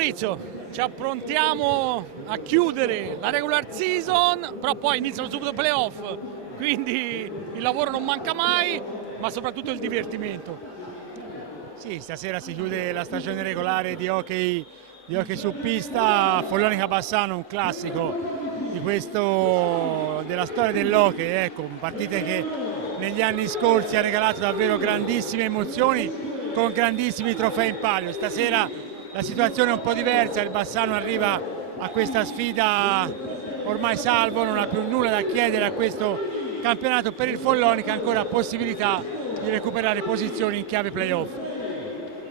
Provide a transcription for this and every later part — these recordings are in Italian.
Maurizio, ci approntiamo a chiudere la regular season, però poi iniziano subito i playoff, quindi il lavoro non manca mai, ma soprattutto il divertimento. Sì, stasera si chiude la stagione regolare di hockey su pista. Follonica Bassano, un classico della storia dell'hockey, ecco, partite che negli anni scorsi ha regalato davvero grandissime emozioni con grandissimi trofei in palio. Stasera la situazione è un po' diversa, il Bassano arriva a questa sfida ormai salvo, non ha più nulla da chiedere a questo campionato. Per il Follonica ancora possibilità di recuperare posizioni in chiave playoff.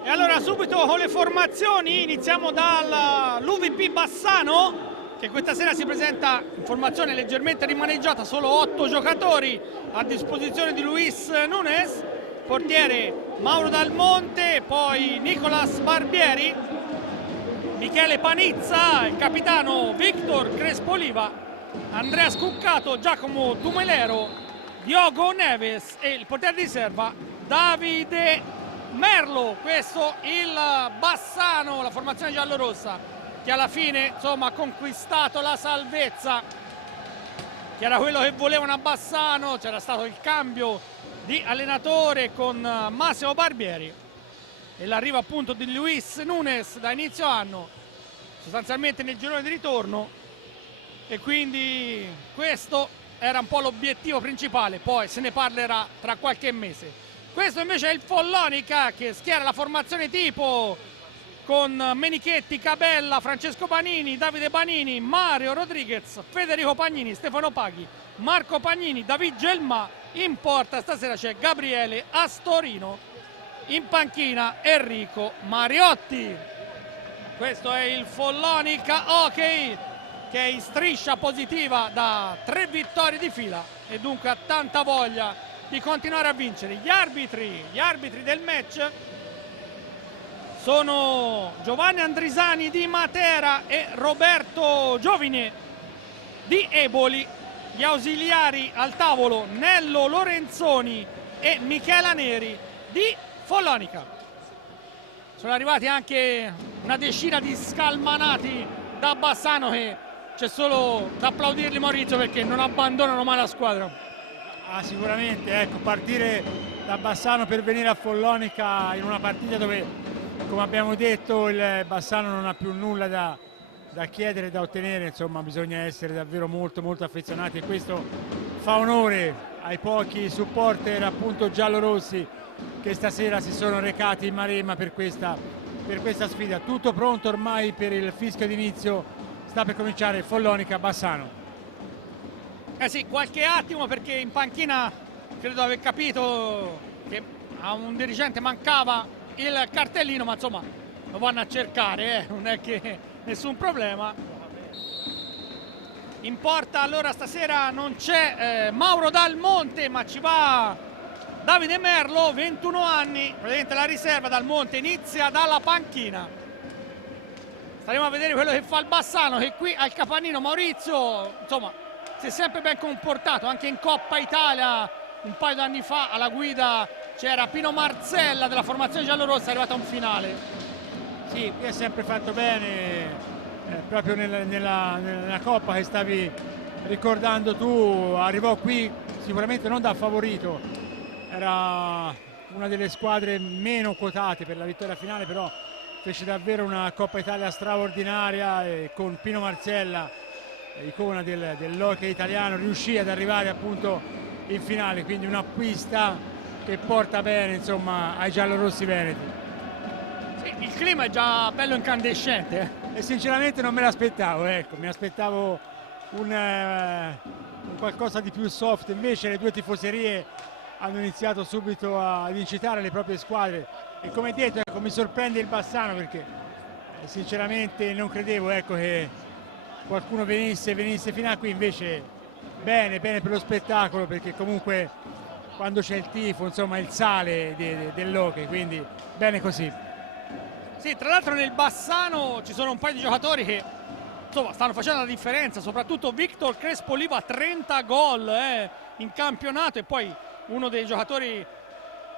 E allora subito con le formazioni iniziamo dall'UVP Bassano, che questa sera si presenta in formazione leggermente rimaneggiata, solo 8 giocatori a disposizione di Luis Nunes, portiere Mauro Dal Monte, poi Nicolas Barbieri, Michele Panizza, il capitano Victor Crespoliva, Andrea Scuccato, Giacomo Tumelero, Diogo Neves e il portiere di riserva Davide Merlo. Questo il Bassano, la formazione giallorossa, che alla fine insomma ha conquistato la salvezza, che era quello che volevano a Bassano. C'era stato il cambio di allenatore con Massimo Barbieri e l'arrivo appunto di Luis Nunes da inizio anno, sostanzialmente nel girone di ritorno, e quindi questo era un po' l'obiettivo principale, poi se ne parlerà tra qualche mese. Questo invece è il Follonica, che schiera la formazione tipo con Menichetti, Cabella, Francesco Panini, Davide Panini, Mario Rodriguez, Federico Pagnini, Stefano Paghi, Marco Pagnini, David Gelma. In porta stasera c'è Gabriele Astorino, in panchina Enrico Mariotti. Questo è il Follonica Hockey, che è in striscia positiva da 3 vittorie di fila e dunque ha tanta voglia di continuare a vincere. Gli arbitri del match sono Giovanni Andrisani di Matera e Roberto Giovine di Eboli. Gli ausiliari al tavolo Nello Lorenzoni e Michela Neri di Follonica. Sono arrivati anche una decina di scalmanati da Bassano, che c'è solo da applaudirli, Maurizio, perché non abbandonano mai la squadra. Sicuramente, ecco, partire da Bassano per venire a Follonica in una partita dove, come abbiamo detto, il Bassano non ha più nulla da chiedere, da ottenere, insomma bisogna essere davvero molto affezionati, e questo fa onore ai pochi supporter appunto giallorossi che stasera si sono recati in Maremma per questa sfida. Tutto pronto ormai per il fischio d'inizio, sta per cominciare Follonica Bassano. Sì, qualche attimo, perché in panchina credo di aver capito che a un dirigente mancava il cartellino, ma insomma lo vanno a cercare, non è che nessun problema. In porta allora stasera non c'è Mauro Dal Monte, ma ci va Davide Merlo, 21 anni, praticamente la riserva. Dal Monte inizia dalla panchina. Staremo a vedere quello che fa il Bassano, che qui al capannino, Maurizio, insomma, si è sempre ben comportato, anche in Coppa Italia un paio d'anni fa alla guida c'era Pino Marzella della formazione giallorossa, è arrivato a un finale. Sì, qui è sempre fatto bene, proprio nella Coppa che stavi ricordando tu, arrivò qui sicuramente non da favorito, era una delle squadre meno quotate per la vittoria finale, però fece davvero una Coppa Italia straordinaria, e con Pino Marzella, icona dell'hockey italiano, riuscì ad arrivare appunto in finale, quindi un'acquista che porta bene insomma ai giallorossi veneti. Sì, il clima è già bello incandescente. E sinceramente non me l'aspettavo, ecco, mi aspettavo un qualcosa di più soft, invece le due tifoserie hanno iniziato subito ad incitare le proprie squadre, e come detto, ecco, mi sorprende il Bassano, perché sinceramente non credevo, ecco, che qualcuno venisse fino a qui. Invece bene per lo spettacolo, perché comunque quando c'è il tifo, insomma, è il sale dell'hockey, quindi bene così. Sì, tra l'altro nel Bassano ci sono un paio di giocatori che insomma stanno facendo la differenza, soprattutto Victor Crespoliva, 30 gol in campionato, e poi uno dei giocatori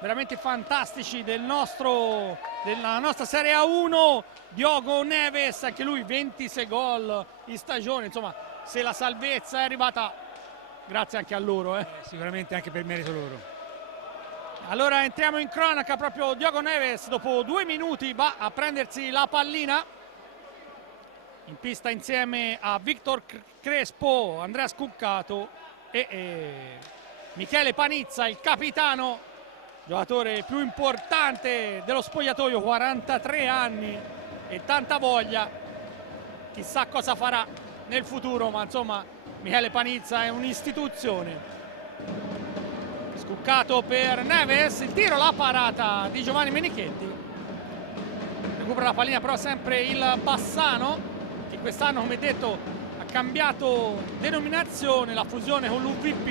veramente fantastici della nostra Serie A1. Diogo Neves, anche lui 26 gol in stagione, insomma se la salvezza è arrivata grazie anche a loro. Sicuramente anche per merito loro. Allora entriamo in cronaca, proprio Diogo Neves dopo 2 minuti va a prendersi la pallina in pista insieme a Victor Crespo, Andrea Scuccato e Michele Panizza, il capitano, giocatore più importante dello spogliatoio, 43 anni e tanta voglia, chissà cosa farà nel futuro, ma insomma Michele Panizza è un'istituzione. Scuccato per Neves, il tiro, la parata di Giovanni Menichetti, recupera la pallina però sempre il Bassano, che quest'anno come detto ha cambiato denominazione, la fusione con l'UVP,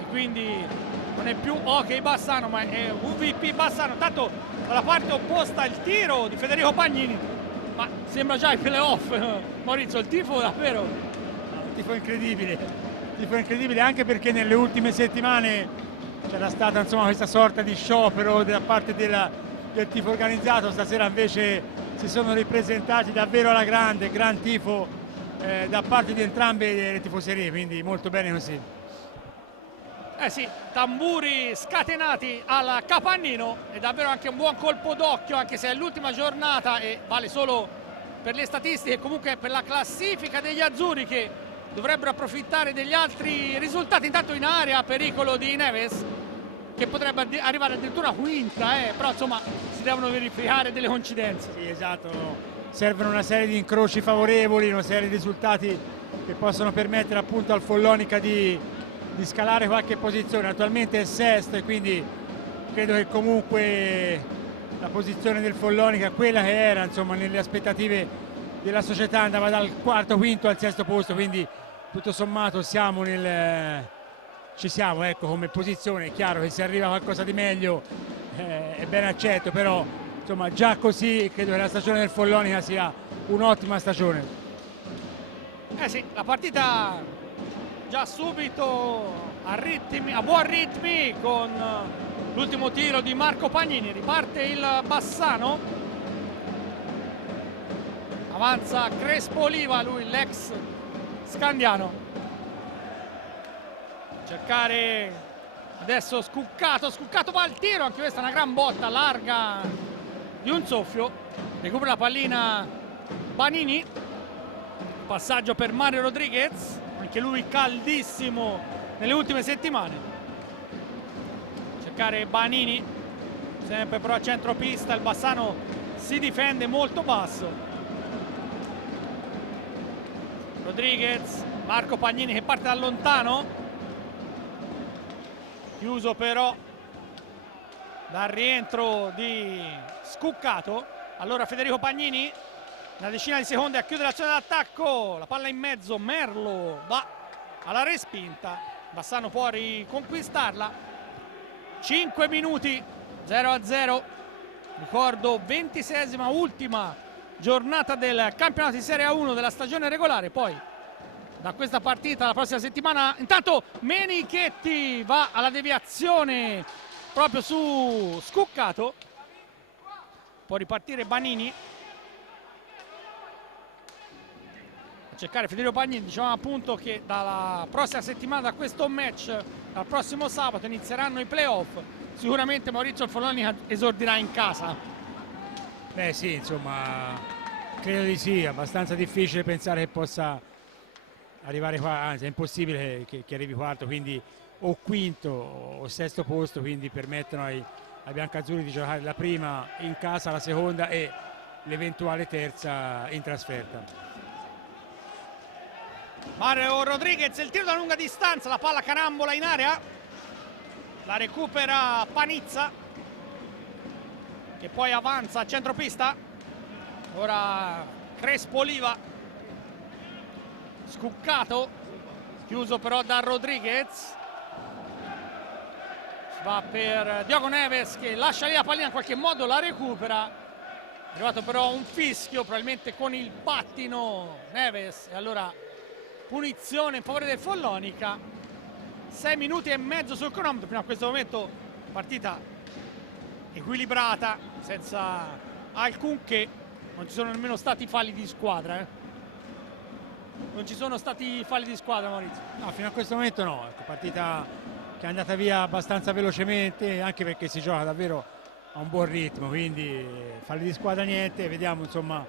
e quindi non è più OK Bassano ma è UVP Bassano. Tanto dalla parte opposta il tiro di Federico Pagnini, ma sembra già i playoff. Maurizio, il tifo davvero un tifo incredibile anche perché nelle ultime settimane c'era stata insomma questa sorta di sciopero da parte del tifo organizzato. Stasera invece si sono ripresentati davvero alla grande, gran tifo da parte di entrambe le tifoserie, quindi molto bene così. Sì, tamburi scatenati al Capannino, è davvero anche un buon colpo d'occhio, anche se è l'ultima giornata e vale solo per le statistiche, comunque per la classifica degli azzurri che dovrebbero approfittare degli altri risultati. Intanto in area pericolo di Neves, che potrebbe arrivare addirittura quinta, però insomma si devono verificare delle coincidenze. Sì, esatto, servono una serie di incroci favorevoli, una serie di risultati che possono permettere appunto al Follonica di scalare qualche posizione. Attualmente è sesto e quindi credo che comunque la posizione del Follonica, quella che era insomma nelle aspettative della società, andava dal quarto, quinto al sesto posto, quindi tutto sommato ci siamo, ecco, come posizione. È chiaro che se arriva qualcosa di meglio è ben accetto, però insomma già così credo che la stagione del Follonica sia un'ottima stagione. Sì, la partita già subito a buon ritmi con l'ultimo tiro di Marco Pagnini. Riparte il Bassano, avanza Crespo Oliva, lui l'ex scandiano, cercare adesso Scuccato va al tiro, anche questa è una gran botta larga di un soffio, recupera la pallina Banini, passaggio per Mario Rodriguez, anche lui caldissimo nelle ultime settimane, cercare Banini, sempre però a centropista, il Bassano si difende molto basso. Rodriguez, Marco Pagnini che parte da lontano, chiuso però dal rientro di Scuccato. Allora Federico Pagnini, una decina di secondi a chiudere l'azione d'attacco, la palla in mezzo, Merlo va alla respinta, Bassano può riconquistarla. 5 minuti, 0-0, ricordo 26esima ultima giornata del campionato di Serie A1 della stagione regolare. Poi da questa partita la prossima settimana, intanto Menichetti va alla deviazione proprio su Scuccato, può ripartire Banini a cercare Federico Pagnini. Dicevamo appunto che dalla prossima settimana, da questo match, dal prossimo sabato inizieranno i playoff. Sicuramente Maurizio il Follonica esordirà in casa. Beh sì, insomma, credo di sì, è abbastanza difficile pensare che possa arrivare qua, anzi è impossibile che arrivi quarto, quindi o quinto o sesto posto, quindi permettono ai biancazzurri di giocare la prima in casa, la seconda e l'eventuale terza in trasferta. Mario Rodriguez, il tiro da lunga distanza, la palla carambola in area, la recupera Panizza che poi avanza a centropista. Ora Crespo Oliva, Scuccato, chiuso però da Rodriguez, va per Diogo Neves che lascia lì la pallina, in qualche modo la recupera. È arrivato però un fischio, probabilmente con il pattino Neves, e allora punizione in favore del Follonica. 6 minuti e mezzo sul cronometro. Fino a questo momento partita equilibrata, senza alcunché. Non ci sono nemmeno stati falli di squadra, Non ci sono stati falli di squadra, Maurizio. No, fino a questo momento no. Ecco, partita che è andata via abbastanza velocemente, anche perché si gioca davvero a un buon ritmo, quindi falli di squadra niente. Vediamo, insomma,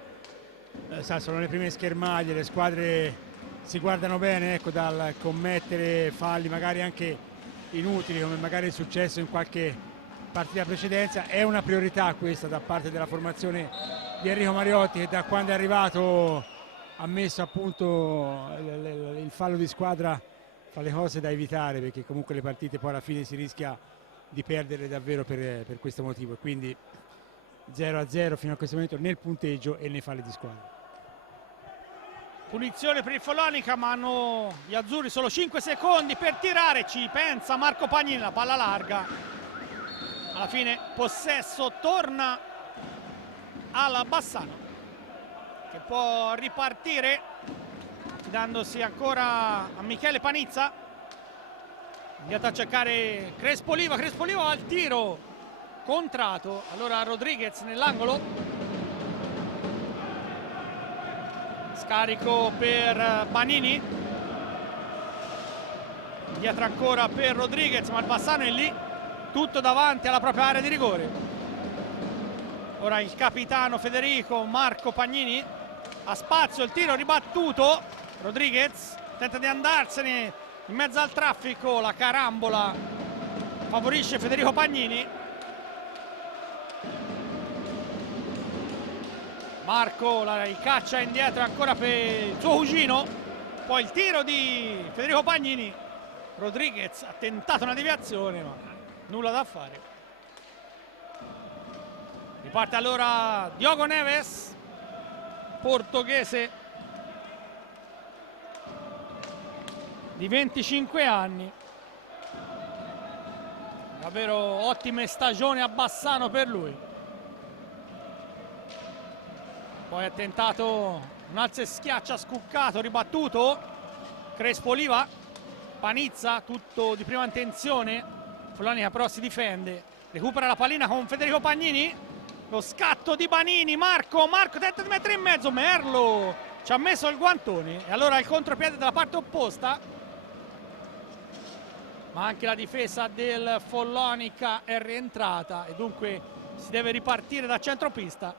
sono le prime schermaglie, le squadre si guardano bene, ecco, dal commettere falli magari anche inutili, come magari è successo in qualche partita precedenza. È una priorità questa da parte della formazione di Enrico Mariotti, che da quando è arrivato ha messo appunto il fallo di squadra fra le cose da evitare, perché comunque le partite poi alla fine si rischia di perderle davvero per questo motivo. Quindi 0-0 fino a questo momento nel punteggio e nei falli di squadra. Punizione per il Follonica, ma hanno gli azzurri solo 5 secondi per tirare. Ci pensa Marco Pagnini, la palla larga. Alla fine possesso torna alla Bassano, che può ripartire dandosi ancora a Michele Panizza. Andiamo a cercare Crespo Oliva al tiro contrato. Allora Rodriguez nell'angolo, scarico per Banini, dietro ancora per Rodriguez, ma il Bassano è lì, tutto davanti alla propria area di rigore. Ora il capitano Federico Marco Pagnini ha spazio, il tiro ribattuto. Rodriguez tenta di andarsene in mezzo al traffico, la carambola favorisce Federico Pagnini. Marco la ricaccia indietro ancora per il suo cugino, poi il tiro di Federico Pagnini. Rodriguez ha tentato una deviazione, ma nulla da fare. Riparte allora Diogo Neves, portoghese di 25 anni. Davvero ottime stagioni a Bassano per lui. Poi ha tentato un alzo e schiaccia scuccato, ribattuto. Crespo Oliva, Panizza, tutto di prima intenzione. Follonica però si difende, recupera la pallina con Federico Pagnini. Lo scatto di Banini, Marco tenta di mettere in mezzo, Merlo ci ha messo il guantone e allora il contropiede dalla parte opposta, ma anche la difesa del Follonica è rientrata e dunque si deve ripartire da centropista.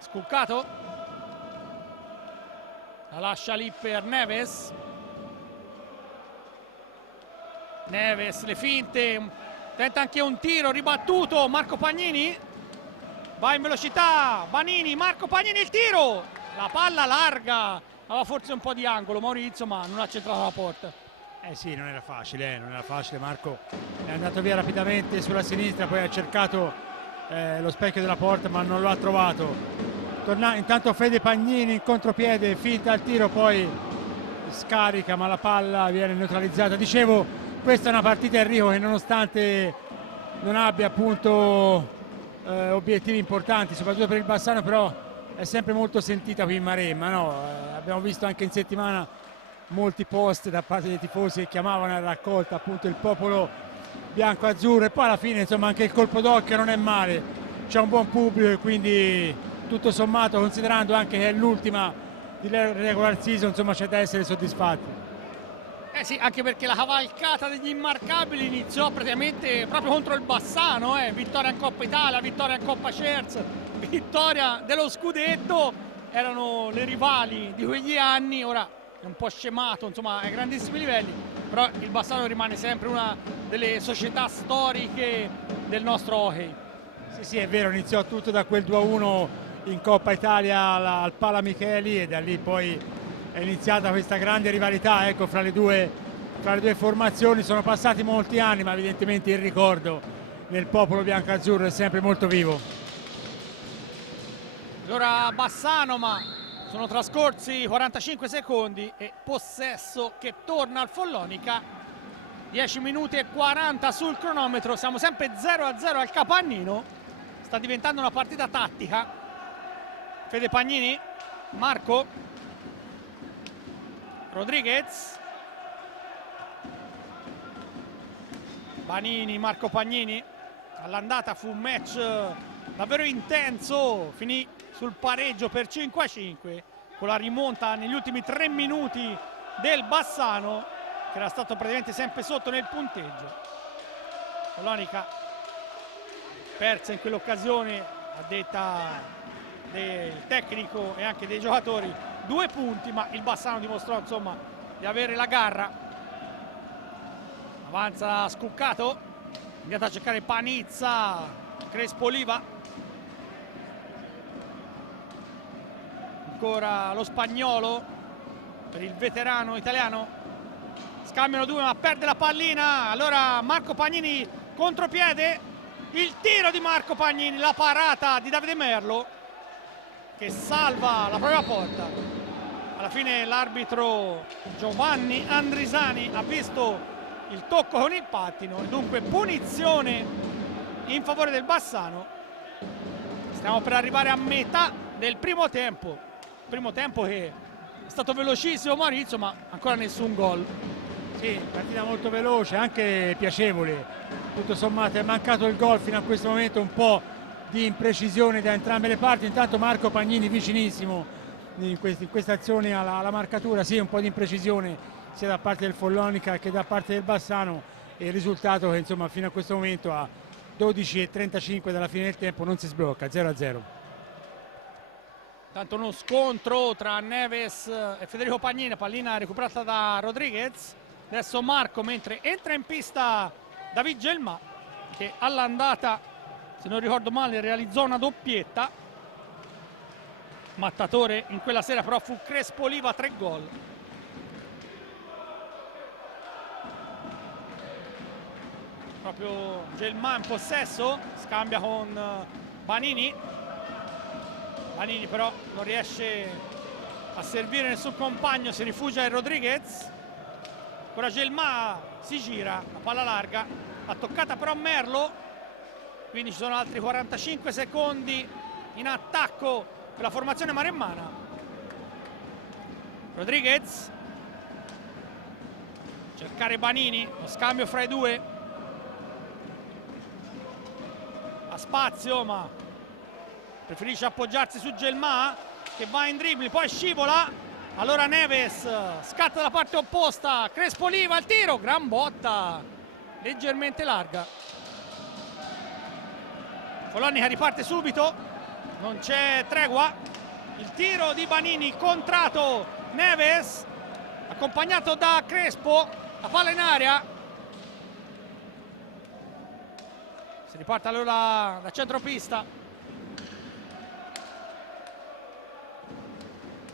Scuccato, la lascia lì per Neves, le finte, tenta anche un tiro ribattuto. Marco Pagnini va in velocità, Banini, Marco Pagnini, il tiro, la palla larga, aveva forse un po' di angolo Maurizio, ma non ha centrato la porta. Sì, non era facile, Marco è andato via rapidamente sulla sinistra, poi ha cercato lo specchio della porta ma non lo ha trovato. Intanto Fede Pagnini in contropiede, finta al tiro, poi scarica ma la palla viene neutralizzata. Dicevo, questa è una partita, Enrico, che nonostante non abbia appunto obiettivi importanti, soprattutto per il Bassano, però è sempre molto sentita qui in Maremma, no? Abbiamo visto anche in settimana molti post da parte dei tifosi che chiamavano a raccolta appunto il popolo bianco-azzurro, e poi alla fine insomma anche il colpo d'occhio non è male, c'è un buon pubblico e quindi tutto sommato, considerando anche che è l'ultima di regular season, insomma c'è da essere soddisfatti. Sì, anche perché la cavalcata degli immarcabili iniziò praticamente proprio contro il Bassano, vittoria in Coppa Italia, vittoria in Coppa Cerz, vittoria dello scudetto, erano le rivali di quegli anni. Ora è un po' scemato, insomma, ai grandissimi livelli, però il Bassano rimane sempre una delle società storiche del nostro hockey. Sì, è vero, iniziò tutto da quel 2-1 in Coppa Italia al Pala Micheli e da lì poi è iniziata questa grande rivalità, ecco, fra le due formazioni. Sono passati molti anni, ma evidentemente il ricordo nel popolo bianco-azzurro è sempre molto vivo. Allora Bassano, ma sono trascorsi 45 secondi e possesso che torna al Follonica. 10 minuti e 40 sul cronometro, siamo sempre 0-0 al Capannino. Sta diventando una partita tattica. Fede Pagnini, Marco, Rodriguez, Banini, Marco Pagnini. All'andata fu un match davvero intenso, finì sul pareggio per 5-5 con la rimonta negli ultimi 3 minuti del Bassano, che era stato praticamente sempre sotto nel punteggio. Follonica persa in quell'occasione, a detta del tecnico e anche dei giocatori, 2 punti, ma il Bassano dimostrò insomma di avere la garra. Avanza Scuccato, andato a cercare Panizza, Crespo Oliva, ancora lo Spagnolo per il veterano italiano, scambiano 2 ma perde la pallina, allora Marco Pagnini contropiede, il tiro di Marco Pagnini, la parata di Davide Merlo che salva la propria porta. Alla fine l'arbitro Giovanni Andrisani ha visto il tocco con il pattino e dunque punizione in favore del Bassano. Stiamo per arrivare a metà del primo tempo che è stato velocissimo Maurizio, ma ancora nessun gol. Sì, partita molto veloce, anche piacevole. Tutto sommato è mancato il gol fino a questo momento, un po' di imprecisione da entrambe le parti. Intanto Marco Pagnini vicinissimo in questa azione alla marcatura, sì, un po' di imprecisione sia da parte del Follonica che da parte del Bassano, e il risultato che insomma fino a questo momento a 12:35 dalla fine del tempo non si sblocca, 0-0. Tanto uno scontro tra Neves e Federico Pagnini, pallina recuperata da Rodriguez. Adesso Marco, mentre entra in pista David Gelma, che all'andata, se non ricordo male, realizzò una doppietta. Mattatore in quella sera però fu Crespo Oliva, 3 gol. Proprio Gelma in possesso, scambia con Banini. Banini però non riesce a servire nessun compagno, si rifugia in Rodriguez. Ora Gelma si gira, la palla larga, ha toccata però Merlo, quindi ci sono altri 45 secondi in attacco per la formazione maremmana. Rodriguez, cercare Banini, lo scambio fra i due, ha spazio ma preferisce appoggiarsi su Gelma che va in dribbling, poi scivola. Allora Neves scatta dalla parte opposta, Crespo Oliva, il tiro, gran botta, leggermente larga. Follonica riparte subito, non c'è tregua, il tiro di Banini contrato, Neves accompagnato da Crespo, la palla in aria. Si riparte allora da centropista.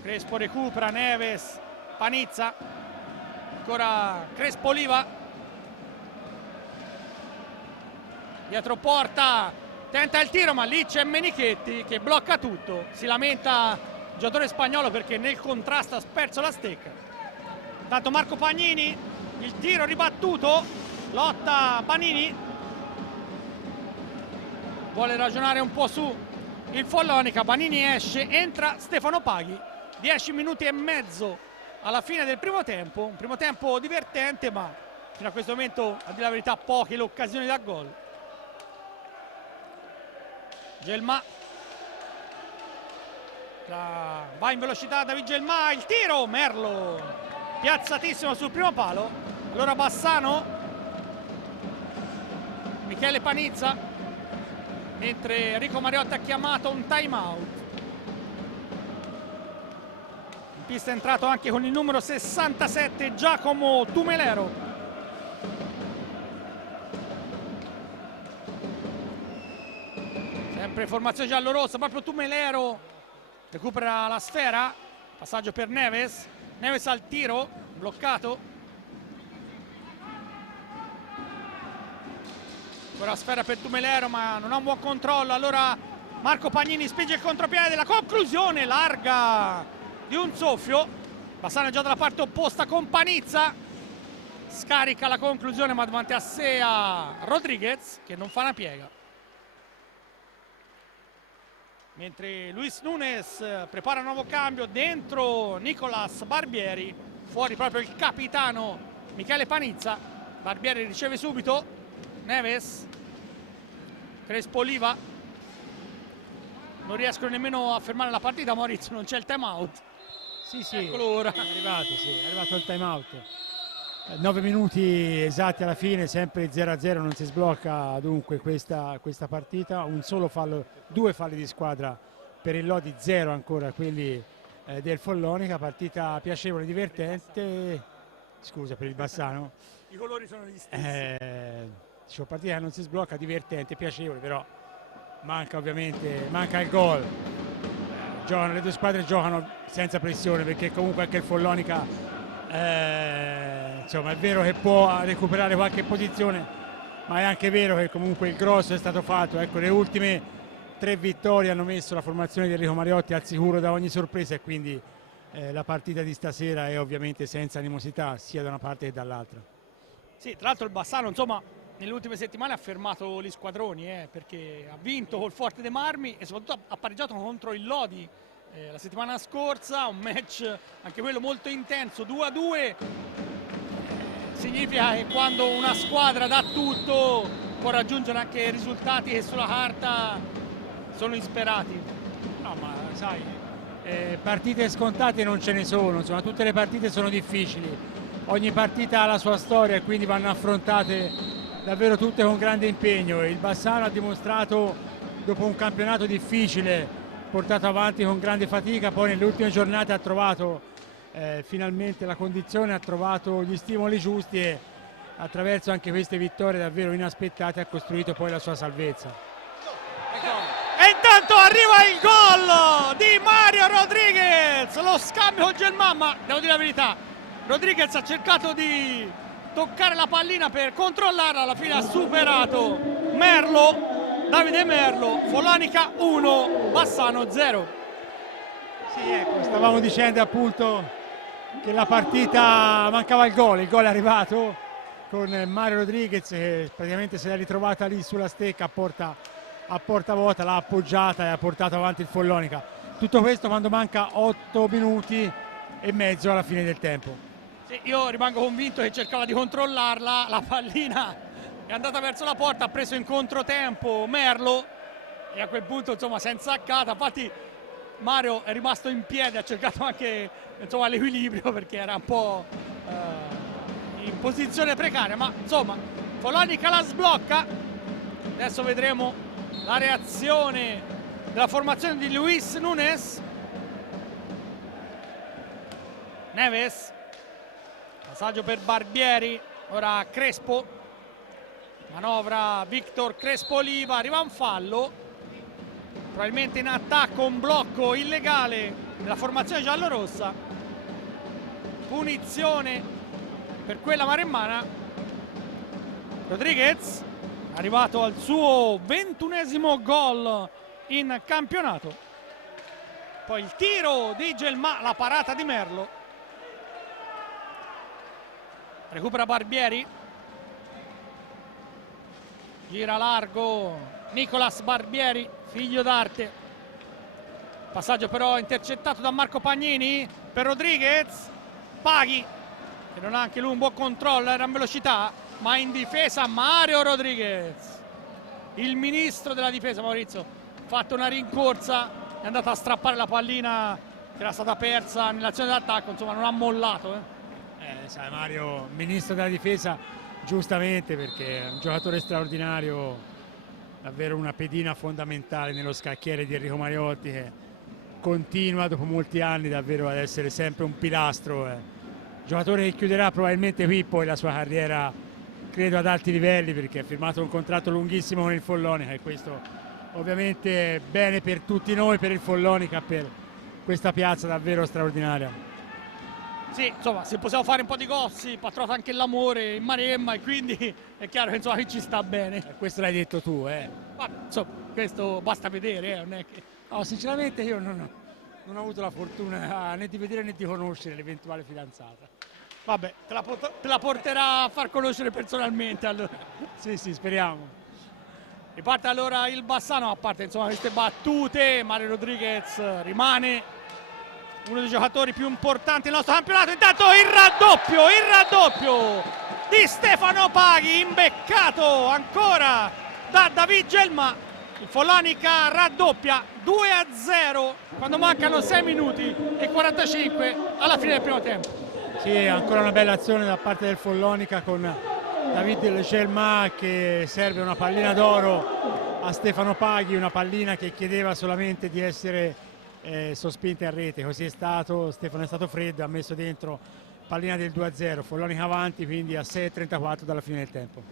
Crespo recupera, Neves, Panizza, ancora Crespo Oliva, dietro porta, tenta il tiro ma lì c'è Menichetti che blocca tutto, si lamenta il giocatore spagnolo perché nel contrasto ha perso la stecca. Tanto Marco Pagnini, il tiro ribattuto, lotta Banini, vuole ragionare un po' su il Follonica, Banini esce, entra Stefano Paghi. 10 minuti e mezzo alla fine del primo tempo, un primo tempo divertente ma fino a questo momento, a dire la verità, poche le occasioni da gol. Gelma va in velocità David Gelma, il tiro, Merlo piazzatissimo sul primo palo. Allora Bassano, Michele Panizza, mentre Enrico Mariotta ha chiamato un time out. Pista è entrato anche con il numero 67 Giacomo Tumelero. Sempre formazione giallorossa, proprio Tumelero recupera la sfera, passaggio per Neves, Neves al tiro, bloccato. Ora sfera per Tumelero ma non ha un buon controllo, allora Marco Pagnini spinge il contropiede, la conclusione larga di un soffio. Bassano è già dalla parte opposta con Panizza, scarica la conclusione ma davanti a sé a Rodriguez che non fa una piega, mentre Luis Nunes prepara un nuovo cambio, dentro Nicolas Barbieri, fuori proprio il capitano Michele Panizza. Barbieri riceve subito, Neves, Crespo Oliva, non riescono nemmeno a fermare la partita. Maurizio, non c'è il time out. Sì, Eccolo ora. è arrivato il time out. 9 minuti esatti alla fine, sempre 0-0, non si sblocca dunque questa partita. Un solo fallo, 2 falli di squadra per il Lodi, 0 ancora quelli del Follonica. Partita piacevole, divertente. Scusa per il Bassano. I colori sono gli stessi. Dicevo, partita che non si sblocca, divertente, piacevole, però manca il gol. Le due squadre giocano senza pressione, perché comunque anche il Follonica insomma, è vero che può recuperare qualche posizione, ma è anche vero che comunque il grosso è stato fatto. Ecco, le ultime 3 vittorie hanno messo la formazione di Enrico Mariotti al sicuro da ogni sorpresa, e quindi la partita di stasera è ovviamente senza animosità sia da una parte che dall'altra. Sì, tra l'altro il Bassano, insomma, nelle ultime settimane ha fermato gli squadroni, perché ha vinto col Forte dei Marmi e soprattutto ha pareggiato contro il Lodi la settimana scorsa, un match anche quello molto intenso, 2-2. Significa che quando una squadra dà tutto può raggiungere anche risultati che sulla carta sono insperati. No, ma sai, partite scontate non ce ne sono, insomma, tutte le partite sono difficili, ogni partita ha la sua storia e quindi vanno affrontate davvero tutte con grande impegno. Il Bassano ha dimostrato, dopo un campionato difficile portato avanti con grande fatica, poi nelle ultime giornate ha trovato finalmente la condizione, ha trovato gli stimoli giusti e attraverso anche queste vittorie davvero inaspettate ha costruito poi la sua salvezza. E intanto arriva il gol di Mario Rodriguez, lo scambio con Gelman, ma devo dire la verità, Rodriguez ha cercato di toccare la pallina per controllarla, alla fine ha superato Davide Merlo. Follonica 1, Bassano 0. Sì, ecco, stavamo dicendo appunto che la partita mancava il gol è arrivato con Mario Rodriguez che praticamente se l'è ritrovata lì sulla stecca a porta vuota, l'ha appoggiata e ha portato avanti il Follonica. Tutto questo quando manca 8 minuti e mezzo alla fine del tempo. Sì, io rimango convinto che cercava di controllarla, la pallina è andata verso la porta, ha preso in controtempo Merlo e a quel punto insomma si è insaccata. Infatti Mario è rimasto in piedi, ha cercato anche insomma l'equilibrio perché era un po' in posizione precaria, ma insomma Follonica la sblocca. Adesso vedremo la reazione della formazione di Luis Nunes. Neves, passaggio per Barbieri, ora Crespo, manovra Victor Crespo Oliva, arriva un fallo, probabilmente in attacco, un blocco illegale della formazione giallorossa, punizione per quella maremmana. Rodriguez arrivato al suo 21esimo gol in campionato, poi il tiro di Gelman, la parata di Merlo, recupera Barbieri, gira largo Nicolas Barbieri, figlio d'arte, passaggio però intercettato da Marco Pagnini per Rodriguez, Paghi che non ha anche lui un buon controllo, era in velocità, ma in difesa Mario Rodriguez, il ministro della difesa. Maurizio ha fatto una rincorsa, è andato a strappare la pallina che era stata persa nell'azione d'attacco, insomma non ha mollato. Sai, Mario, ministro della difesa, giustamente, perché è un giocatore straordinario, davvero una pedina fondamentale nello scacchiere di Enrico Mariotti, che continua dopo molti anni davvero ad essere sempre un pilastro, giocatore che chiuderà probabilmente qui poi la sua carriera, credo ad alti livelli, perché ha firmato un contratto lunghissimo con il Follonica e questo ovviamente è bene per tutti noi, per il Follonica, per questa piazza davvero straordinaria. Sì, insomma, se possiamo fare un po' di gossip, ha trovato anche l'amore in Maremma e quindi è chiaro che insomma qui ci sta bene. Questo l'hai detto tu, Vabbè, insomma, questo basta vedere, non è che... No, sinceramente io non ho avuto la fortuna né di vedere né di conoscere l'eventuale fidanzata. Vabbè, te la porterà a far conoscere personalmente allora. Sì, speriamo. Riparte allora il Bassano, a parte insomma queste battute, Mario Rodriguez rimane uno dei giocatori più importanti del nostro campionato. Intanto il raddoppio di Stefano Paghi, imbeccato ancora da David Gelma. Il Follonica raddoppia 2-0 quando mancano 6 minuti e 45 alla fine del primo tempo. Sì, ancora una bella azione da parte del Follonica con David Gelma che serve una pallina d'oro a Stefano Paghi, una pallina che chiedeva solamente di essere sospinta a rete. Così è stato, Stefano è stato freddo, ha messo dentro pallina del 2-0, Follonica avanti quindi a 6:34 dalla fine del tempo.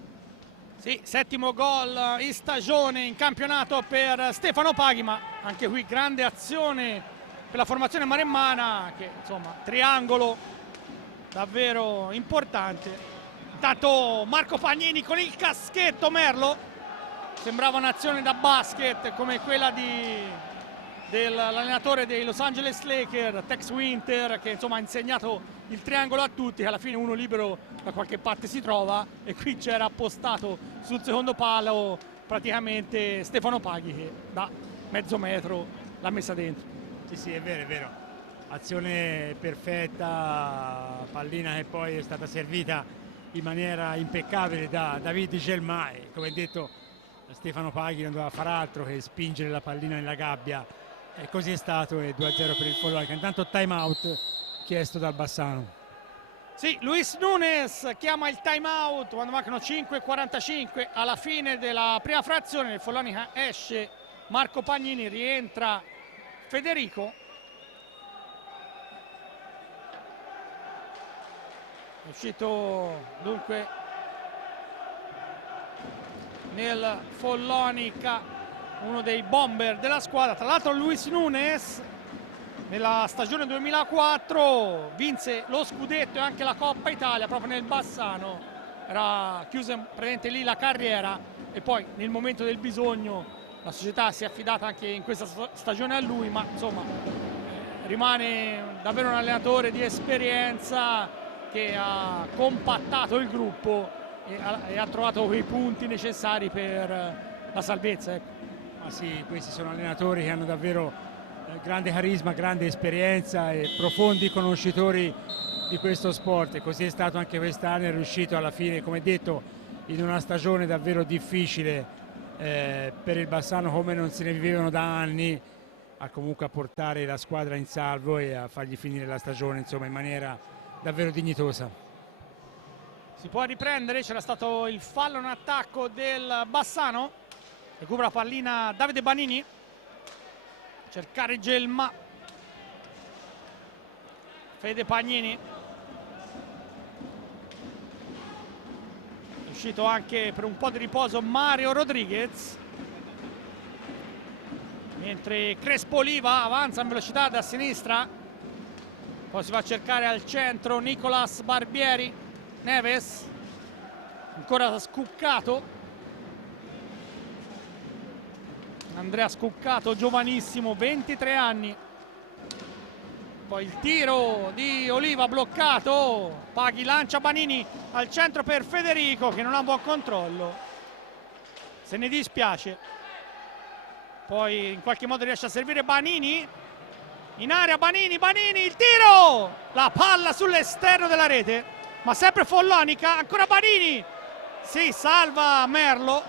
Sì, settimo gol in stagione in campionato per Stefano Paghi, ma anche qui grande azione per la formazione maremmana, che insomma triangolo davvero importante. Intanto Marco Pagnini con il caschetto, Merlo, sembrava un'azione da basket come quella dell'allenatore dei Los Angeles Lakers, Tex Winter, che insomma ha insegnato il triangolo a tutti, che alla fine uno libero da qualche parte si trova, e qui c'era appostato sul secondo palo praticamente Stefano Paghi che da mezzo metro l'ha messa dentro. Sì, sì, è vero. Azione perfetta, pallina che poi è stata servita in maniera impeccabile da David Gelma, e come detto Stefano Paghi non doveva far altro che spingere la pallina nella gabbia, e così è stato, e 2-0 per il Follonica. Intanto time out chiesto dal Bassano. Sì, Luis Nunes chiama il time out quando mancano 5:45 alla fine della prima frazione. Il Follonica esce Marco Pagnini, rientra Federico. È uscito dunque nel Follonica uno dei bomber della squadra. Tra l'altro Luis Nunes nella stagione 2004 vinse lo scudetto e anche la Coppa Italia proprio nel Bassano. Era chiusa praticamente lì la carriera, e poi nel momento del bisogno la società si è affidata anche in questa stagione a lui, ma insomma rimane davvero un allenatore di esperienza che ha compattato il gruppo e ha trovato quei punti necessari per la salvezza, ecco. Ma sì, questi sono allenatori che hanno davvero grande carisma, grande esperienza e profondi conoscitori di questo sport, e così è stato anche quest'anno. È riuscito alla fine, come detto, in una stagione davvero difficile per il Bassano, come non se ne vivevano da anni, a comunque a portare la squadra in salvo e a fargli finire la stagione insomma in maniera davvero dignitosa. Si può riprendere, c'era stato il fallo in attacco del Bassano, recupera pallina Davide Banini, cercare Gelma, Fede Pagnini, è uscito anche per un po' di riposo Mario Rodriguez, mentre Crespo Oliva avanza in velocità da sinistra, poi si va a cercare al centro Nicolas Barbieri, Neves, ancora Scuccato, Andrea Scuccato, giovanissimo, 23 anni. Poi il tiro di Oliva bloccato, Paghi lancia Banini al centro per Federico che non ha un buon controllo, se ne dispiace. Poi in qualche modo riesce a servire Banini, in area Banini, il tiro! La palla sull'esterno della rete, ma sempre Follonica, ancora Banini, si salva Merlo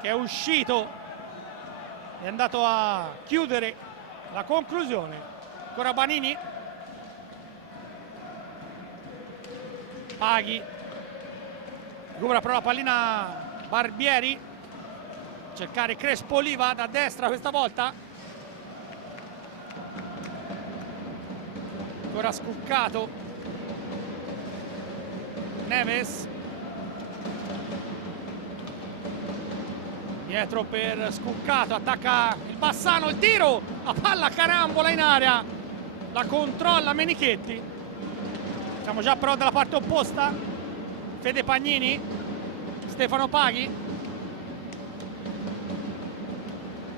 che è uscito, è andato a chiudere la conclusione. Ancora Banini, Paghi, recupera però la pallina Barbieri, cercare Crespo Oliva da destra questa volta, ancora Scuccato, Neves, dietro per Scuccato, attacca il Bassano, il tiro a palla carambola in area, la controlla Menichetti. Siamo già però dalla parte opposta, Fede Pagnini, Stefano Paghi,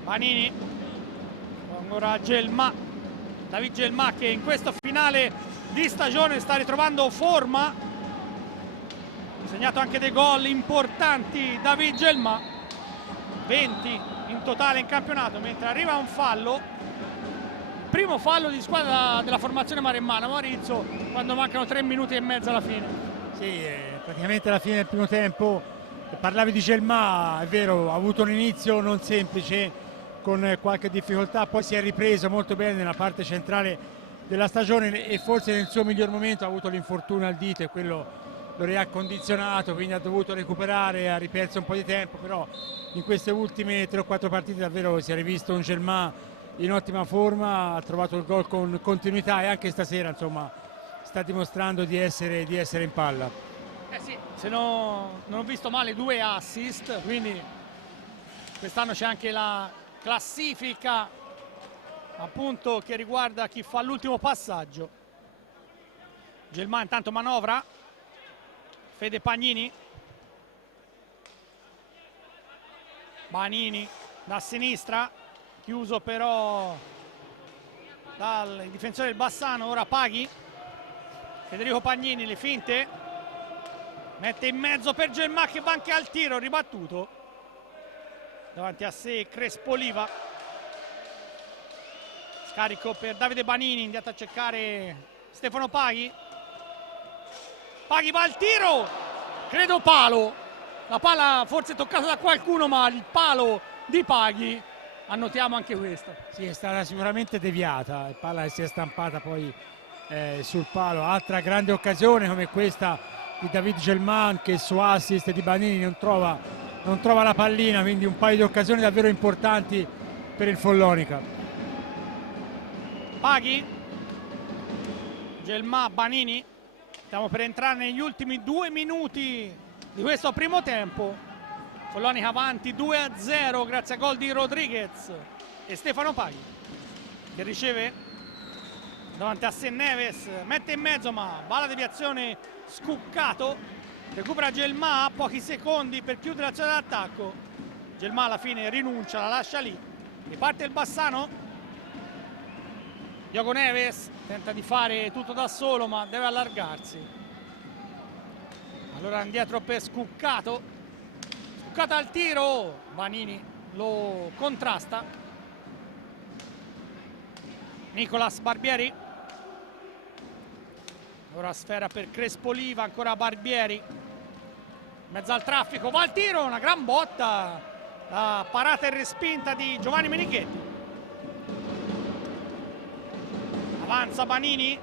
Banini, ancora Gelma, David Gelma che in questo finale di stagione sta ritrovando forma, ha segnato anche dei gol importanti David Gelma, 20 in totale in campionato, mentre arriva un fallo, primo fallo di squadra della formazione maremmana, Maurizio, quando mancano 3 minuti e mezzo alla fine. Sì, praticamente alla fine del primo tempo. Parlavi di Gelmà, è vero, ha avuto un inizio non semplice, con qualche difficoltà, poi si è ripreso molto bene nella parte centrale della stagione e forse nel suo miglior momento ha avuto l'infortunio al dito e quello lo riaccondizionato, quindi ha dovuto recuperare, ha riperso un po' di tempo, però in queste ultime 3 o 4 partite davvero si è rivisto un Gelmà in ottima forma, ha trovato il gol con continuità e anche stasera insomma sta dimostrando di essere in palla. Sì, se no, non ho visto male 2 assist, quindi quest'anno c'è anche la classifica appunto che riguarda chi fa l'ultimo passaggio. Gelmà intanto manovra, Fede Pagnini, Banini da sinistra, chiuso però dal difensore del Bassano, ora Paghi, Federico Pagnini, le finte, mette in mezzo per Gelmà che va anche al tiro, ribattuto, davanti a sé Crespoliva, scarico per Davide Banini, andato a cercare Stefano Paghi, Paghi va al tiro, credo palo, la palla forse è toccata da qualcuno ma il palo di Paghi, annotiamo anche questo. Sì, è stata sicuramente deviata, la palla si è stampata poi sul palo. Altra grande occasione come questa di David Gelman che su assist di Banini non trova la pallina, quindi un paio di occasioni davvero importanti per il Follonica. Paghi, Gelmà, Banini, stiamo per entrare negli ultimi 2 minuti di questo primo tempo. Follonica avanti 2-0 grazie a gol di Rodriguez e Stefano Paghi che riceve davanti a sé Neves, mette in mezzo ma va la deviazione, Scuccato, recupera Gelmà a pochi secondi per chiudere l'azione d'attacco. Gelmà alla fine rinuncia, la lascia lì, riparte il Bassano, Diogo Neves tenta di fare tutto da solo ma deve allargarsi, allora indietro per Scuccato, Scuccato al tiro, Banini lo contrasta, Nicolas Barbieri, ora sfera per Crespoliva, ancora Barbieri, in mezzo al traffico, va al tiro, una gran botta, la parata e respinta di Giovanni Menichetti. Avanza Banini,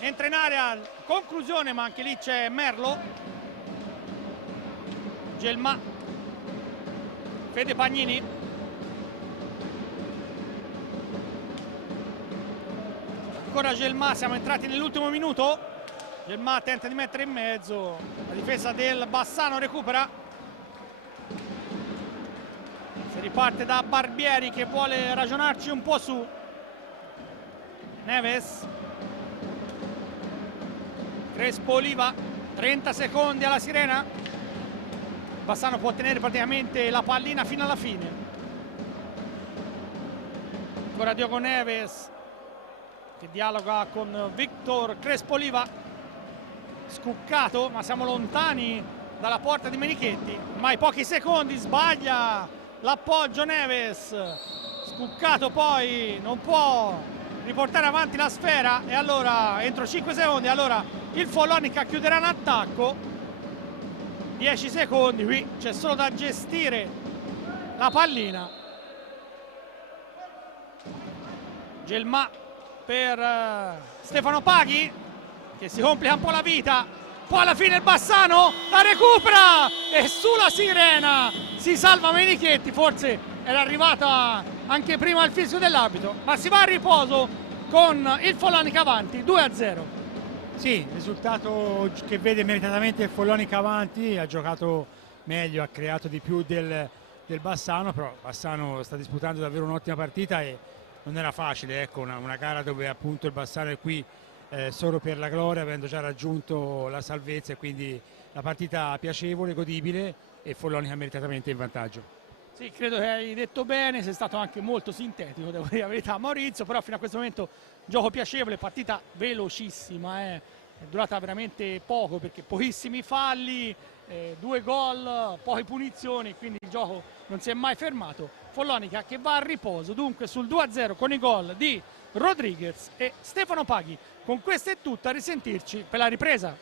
entra in area, conclusione ma anche lì c'è Merlo, Gelmà, Fede Pagnini, ancora Gelmà, siamo entrati nell'ultimo minuto, Gelmà tenta di mettere in mezzo, la difesa del Bassano recupera, si riparte da Barbieri che vuole ragionarci un po' su, Neves, Crespoliva, 30 secondi alla sirena, Bassano può tenere praticamente la pallina fino alla fine, ancora Diogo Neves che dialoga con Victor Crespoliva, Scuccato ma siamo lontani dalla porta di Menichetti, ormai pochi secondi, sbaglia l'appoggio Neves, Scuccato poi non può riportare avanti la sfera e allora entro 5 secondi allora il Follonica chiuderà in attacco, 10 secondi, qui c'è solo da gestire la pallina, Gelmà per Stefano Paghi che si complica un po' la vita, poi alla fine il Bassano la recupera e sulla sirena si salva Menichetti, forse era arrivata anche prima il fischio dell'arbitro, ma si va a riposo con il Follonica avanti 2-0. Sì, risultato che vede meritatamente il Follonica avanti, ha giocato meglio, ha creato di più del Bassano, però Bassano sta disputando davvero un'ottima partita e non era facile, ecco, una gara dove appunto il Bassano è qui solo per la gloria, avendo già raggiunto la salvezza, e quindi la partita piacevole, godibile e Follonica meritatamente in vantaggio. Sì, credo che hai detto bene, sei stato anche molto sintetico, devo dire la verità Maurizio, però fino a questo momento gioco piacevole, partita velocissima, è durata veramente poco perché pochissimi falli, 2 gol, poche punizioni, quindi il gioco non si è mai fermato. Follonica che va a riposo dunque sul 2-0 con i gol di Rodriguez e Stefano Paghi. Con questo è tutto, a risentirci per la ripresa.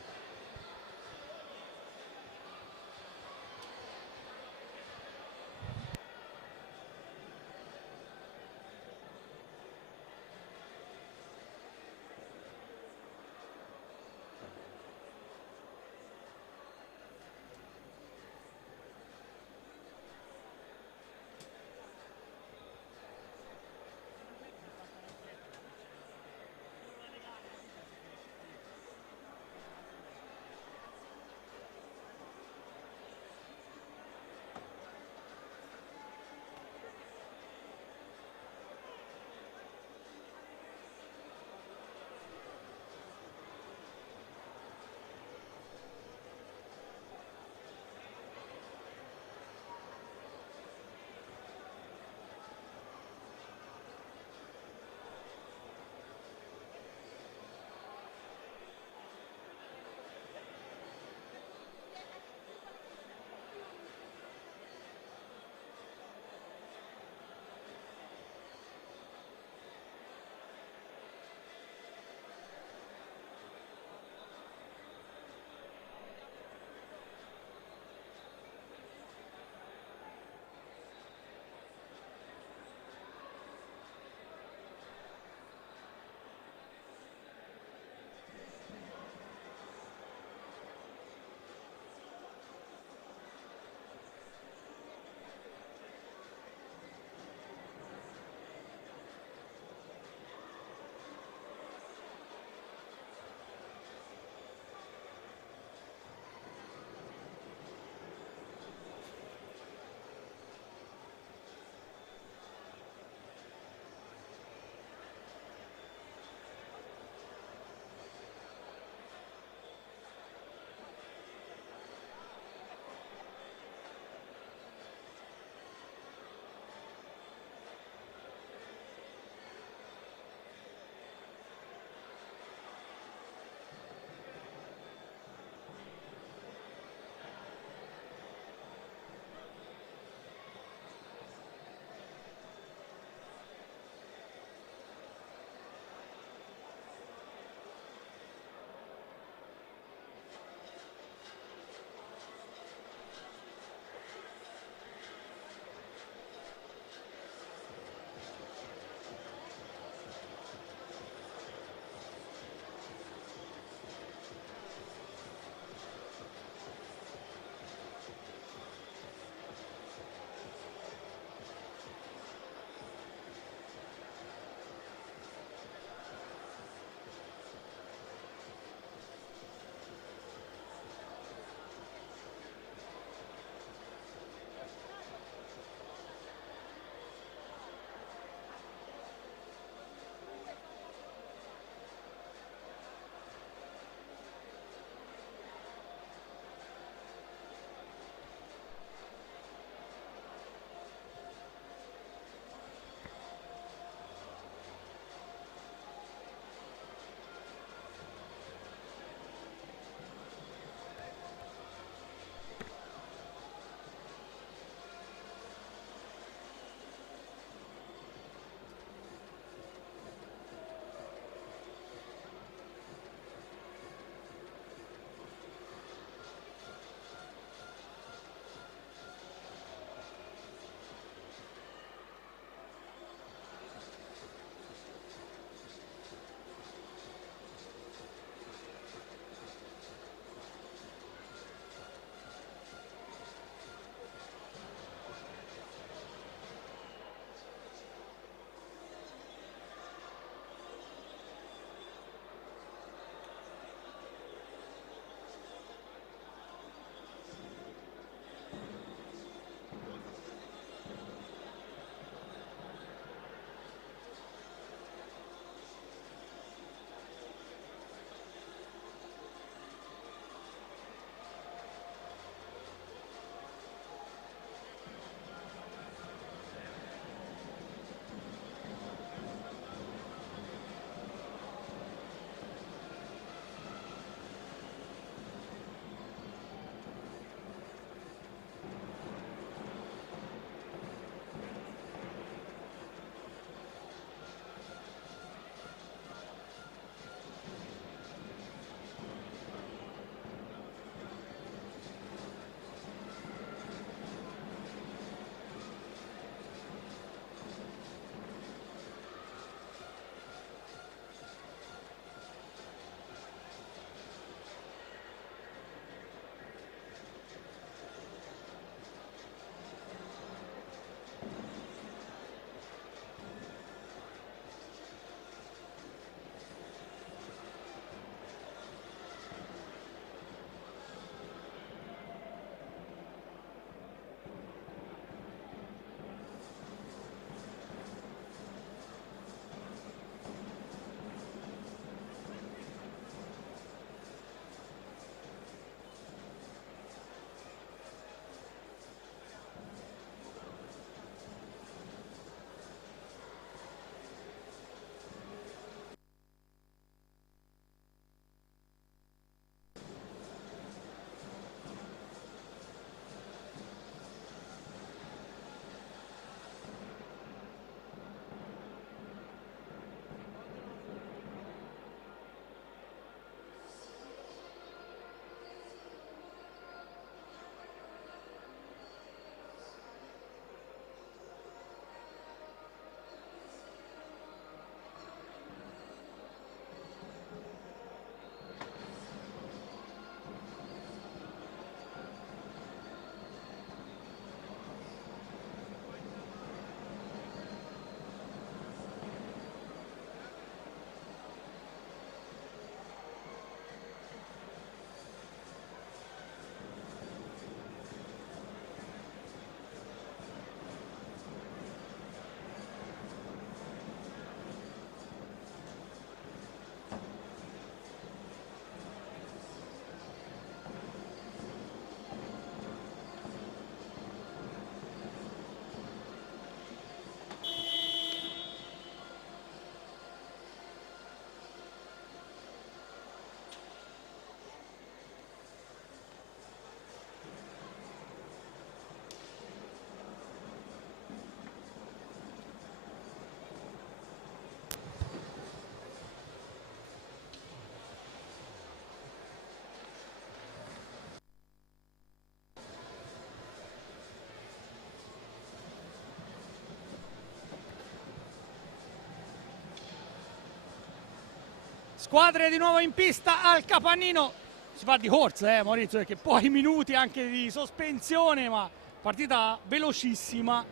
Squadre di nuovo in pista al capannino. Si fa di corsa, Maurizio, perché poi minuti anche di sospensione, ma partita velocissima.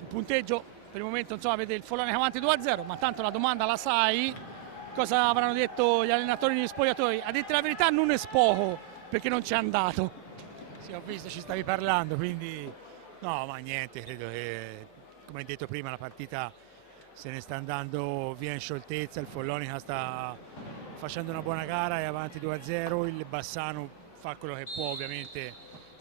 Il punteggio per il momento, insomma, vede il Follonica avanti 2-0, ma tanto la domanda la sai. Cosa avranno detto gli allenatori negli spogliatoi? A dirti la verità non è poco, perché non c'è andato. Sì, ho visto, ci stavi parlando, quindi no, ma niente, credo che, come hai detto prima, la partita se ne sta andando via in scioltezza. Il Follonica sta facendo una buona gara, è avanti 2-0, il Bassano fa quello che può, ovviamente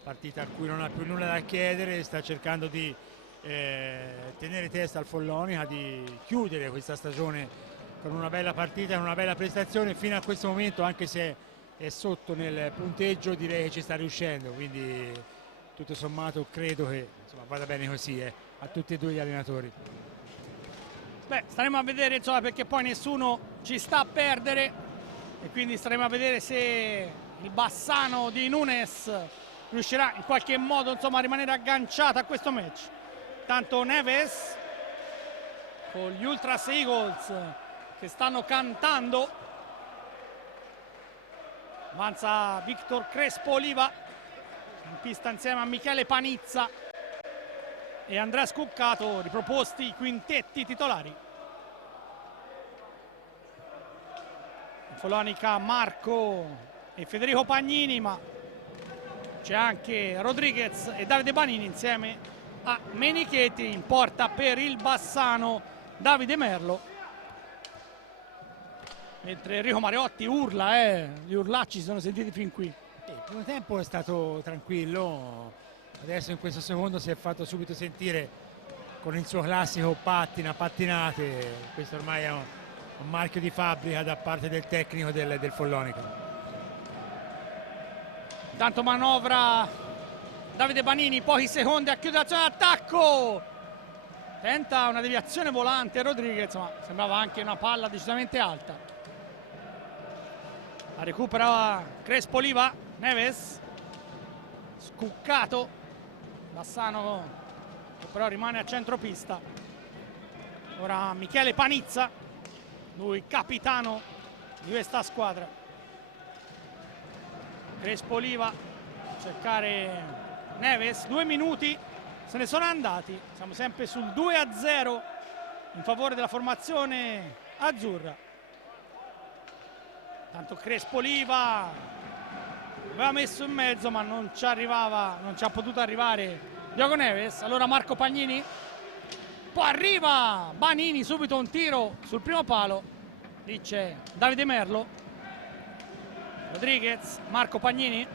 partita a cui non ha più nulla da chiedere, sta cercando di tenere testa al Follonica, di chiudere questa stagione con una bella partita e una bella prestazione. Fino a questo momento, anche se è sotto nel punteggio, direi che ci sta riuscendo, quindi tutto sommato credo che, insomma, vada bene così a tutti e due gli allenatori. Beh, staremo a vedere, insomma, perché poi nessuno ci sta a perdere e quindi staremo a vedere se il Bassano di Nunes riuscirà in qualche modo, insomma, a rimanere agganciato a questo match. Tanto Neves con gli Ultras Eagles che stanno cantando. Avanza Victor Crespo Oliva in pista insieme a Michele Panizza e Andrea Scuccato, riproposti i quintetti titolari. In Follonica Marco e Federico Pagnini, ma c'è anche Rodriguez e Davide Banini insieme a Menichetti. In porta per il Bassano Davide Merlo, mentre Enrico Mariotti urla, gli urlacci si sono sentiti fin qui. Il primo tempo è stato tranquillo, adesso in questo secondo si è fatto subito sentire con il suo classico pattinate. Questo ormai è un marchio di fabbrica da parte del tecnico del Follonica. Intanto manovra Davide Banini, pochi secondi a chiudere l'azione d'attacco, tenta una deviazione volante Rodriguez, ma sembrava anche una palla decisamente alta. La recupera Crespo Oliva, Neves, Scuccato, Bassano che però rimane a centropista. Ora Michele Panizza, lui capitano di questa squadra. Crespo Oliva, cercare Neves, 2 minuti se ne sono andati, siamo sempre sul 2-0 in favore della formazione azzurra. Tanto Crespo Oliva aveva messo in mezzo, ma non ci arrivava, non ci ha potuto arrivare Diogo Neves. Allora Marco Pagnini, poi arriva Banini, subito un tiro sul primo palo, lì c'è Davide Merlo, Rodriguez, Marco Pagnini,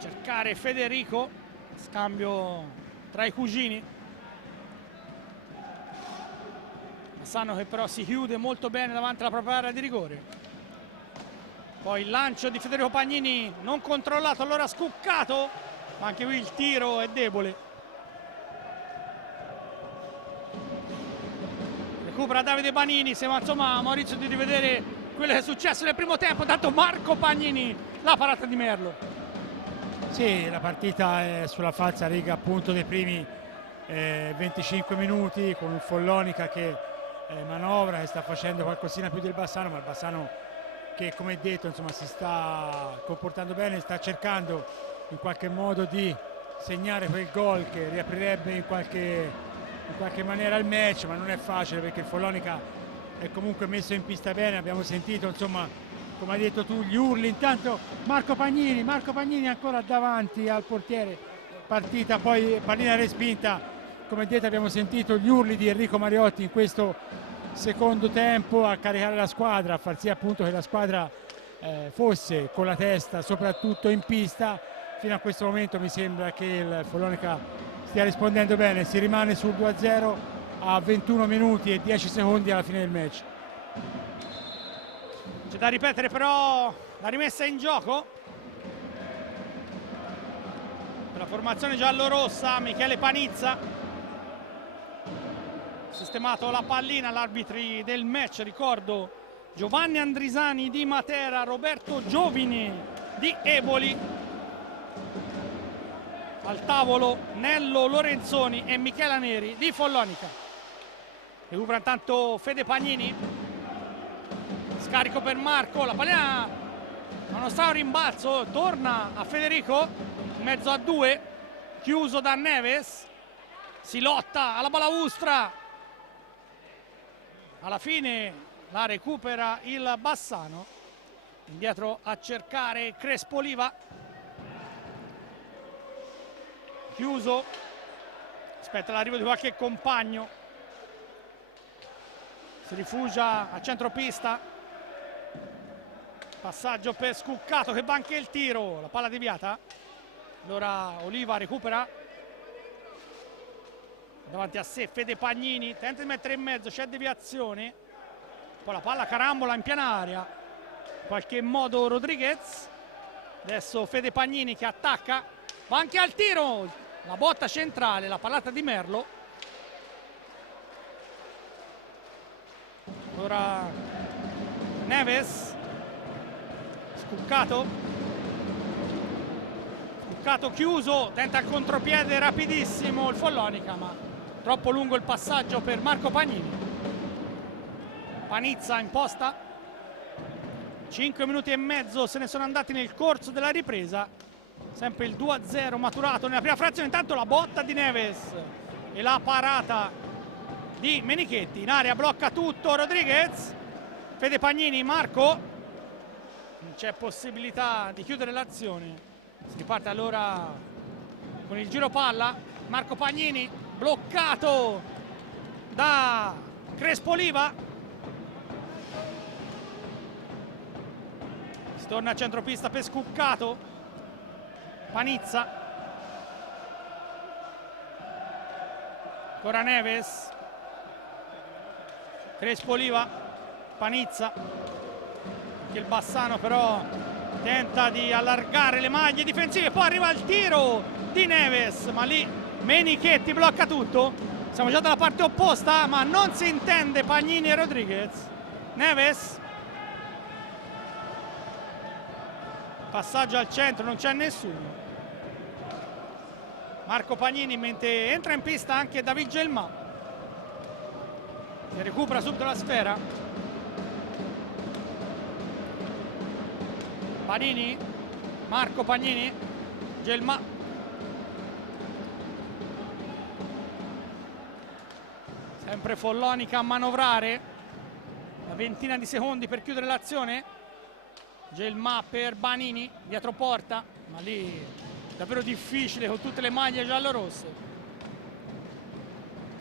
cercare Federico, scambio tra i cugini. Bassano che però si chiude molto bene davanti alla propria area di rigore. Poi il lancio di Federico Pagnini non controllato, allora Scuccato, ma anche qui il tiro è debole. Recupera Davide Banini, sembra, insomma, Maurizio, di rivedere quello che è successo nel primo tempo. Tanto Marco Pagnini, la parata di Merlo. Sì, la partita è sulla falsa riga appunto dei primi 25 minuti, con un Follonica che manovra, che sta facendo qualcosina più del Bassano, ma il Bassano che, come detto, insomma, si sta comportando bene, sta cercando in qualche modo di segnare quel gol che riaprirebbe in qualche maniera il match, ma non è facile perché il Follonica è comunque messo in pista bene. Abbiamo sentito, insomma, come hai detto tu, gli urli. Intanto Marco Pagnini ancora davanti al portiere, partita poi pallina respinta. Come detto, abbiamo sentito gli urli di Enrico Mariotti in questo secondo tempo a caricare la squadra, a far sì appunto che la squadra fosse con la testa soprattutto in pista. Fino a questo momento mi sembra che il Follonica stia rispondendo bene, si rimane sul 2-0 a 21 minuti e 10 secondi alla fine del match. C'è da ripetere però la rimessa in gioco per la formazione giallorossa. Michele Panizza, sistemato la pallina, l'arbitri del match, ricordo Giovanni Andrisani di Matera, Roberto Giovini di Eboli, al tavolo Nello Lorenzoni e Michela Neri di Follonica. recupera intanto Fede Pagnini, scarico per Marco, la pallina nonostante un rimbalzo torna a Federico in mezzo a due, chiuso da Neves, si lotta alla balaustra, alla fine la recupera il Bassano, indietro a cercare Crespo Oliva, chiuso, aspetta l'arrivo di qualche compagno, si rifugia a centropista, passaggio per Scuccato che va anche il tiro, la palla deviata, allora Oliva recupera, davanti a sé Fede Pagnini, tenta di mettere in mezzo, c'è deviazione, poi la palla carambola in piena area, in qualche modo Rodriguez, adesso Fede Pagnini che attacca, va anche al tiro, la botta centrale, la pallata di Merlo, ora Neves, Scuccato chiuso, tenta il contropiede rapidissimo il Follonica, ma troppo lungo il passaggio per Marco Pagnini. Panizza in posta, 5 minuti e mezzo se ne sono andati nel corso della ripresa, sempre il 2-0 maturato nella prima frazione, intanto la botta di Neves e la parata di Menichetti, in area blocca tutto Rodriguez, Fede Pagnini, Marco, non c'è possibilità di chiudere l'azione, si riparte allora con il giro palla, Marco Pagnini bloccato da Crespo Oliva, si torna a centropista per Scuccato, Panizza, ancora Neves, Crespo Oliva, Panizza, che il Bassano però tenta di allargare le maglie difensive, poi arriva il tiro di Neves, ma lì Menichetti blocca tutto, siamo già dalla parte opposta ma non si intende Pagnini e Rodriguez, Neves, passaggio al centro, non c'è nessuno, Marco Pagnini, mentre entra in pista anche David Gelmà, che recupera subito la sfera, Pagnini, Marco Pagnini, Gelmà, sempre Follonica a manovrare, una ventina di secondi per chiudere l'azione, Gelmà per Banini, dietro porta, ma lì davvero difficile con tutte le maglie giallorosse,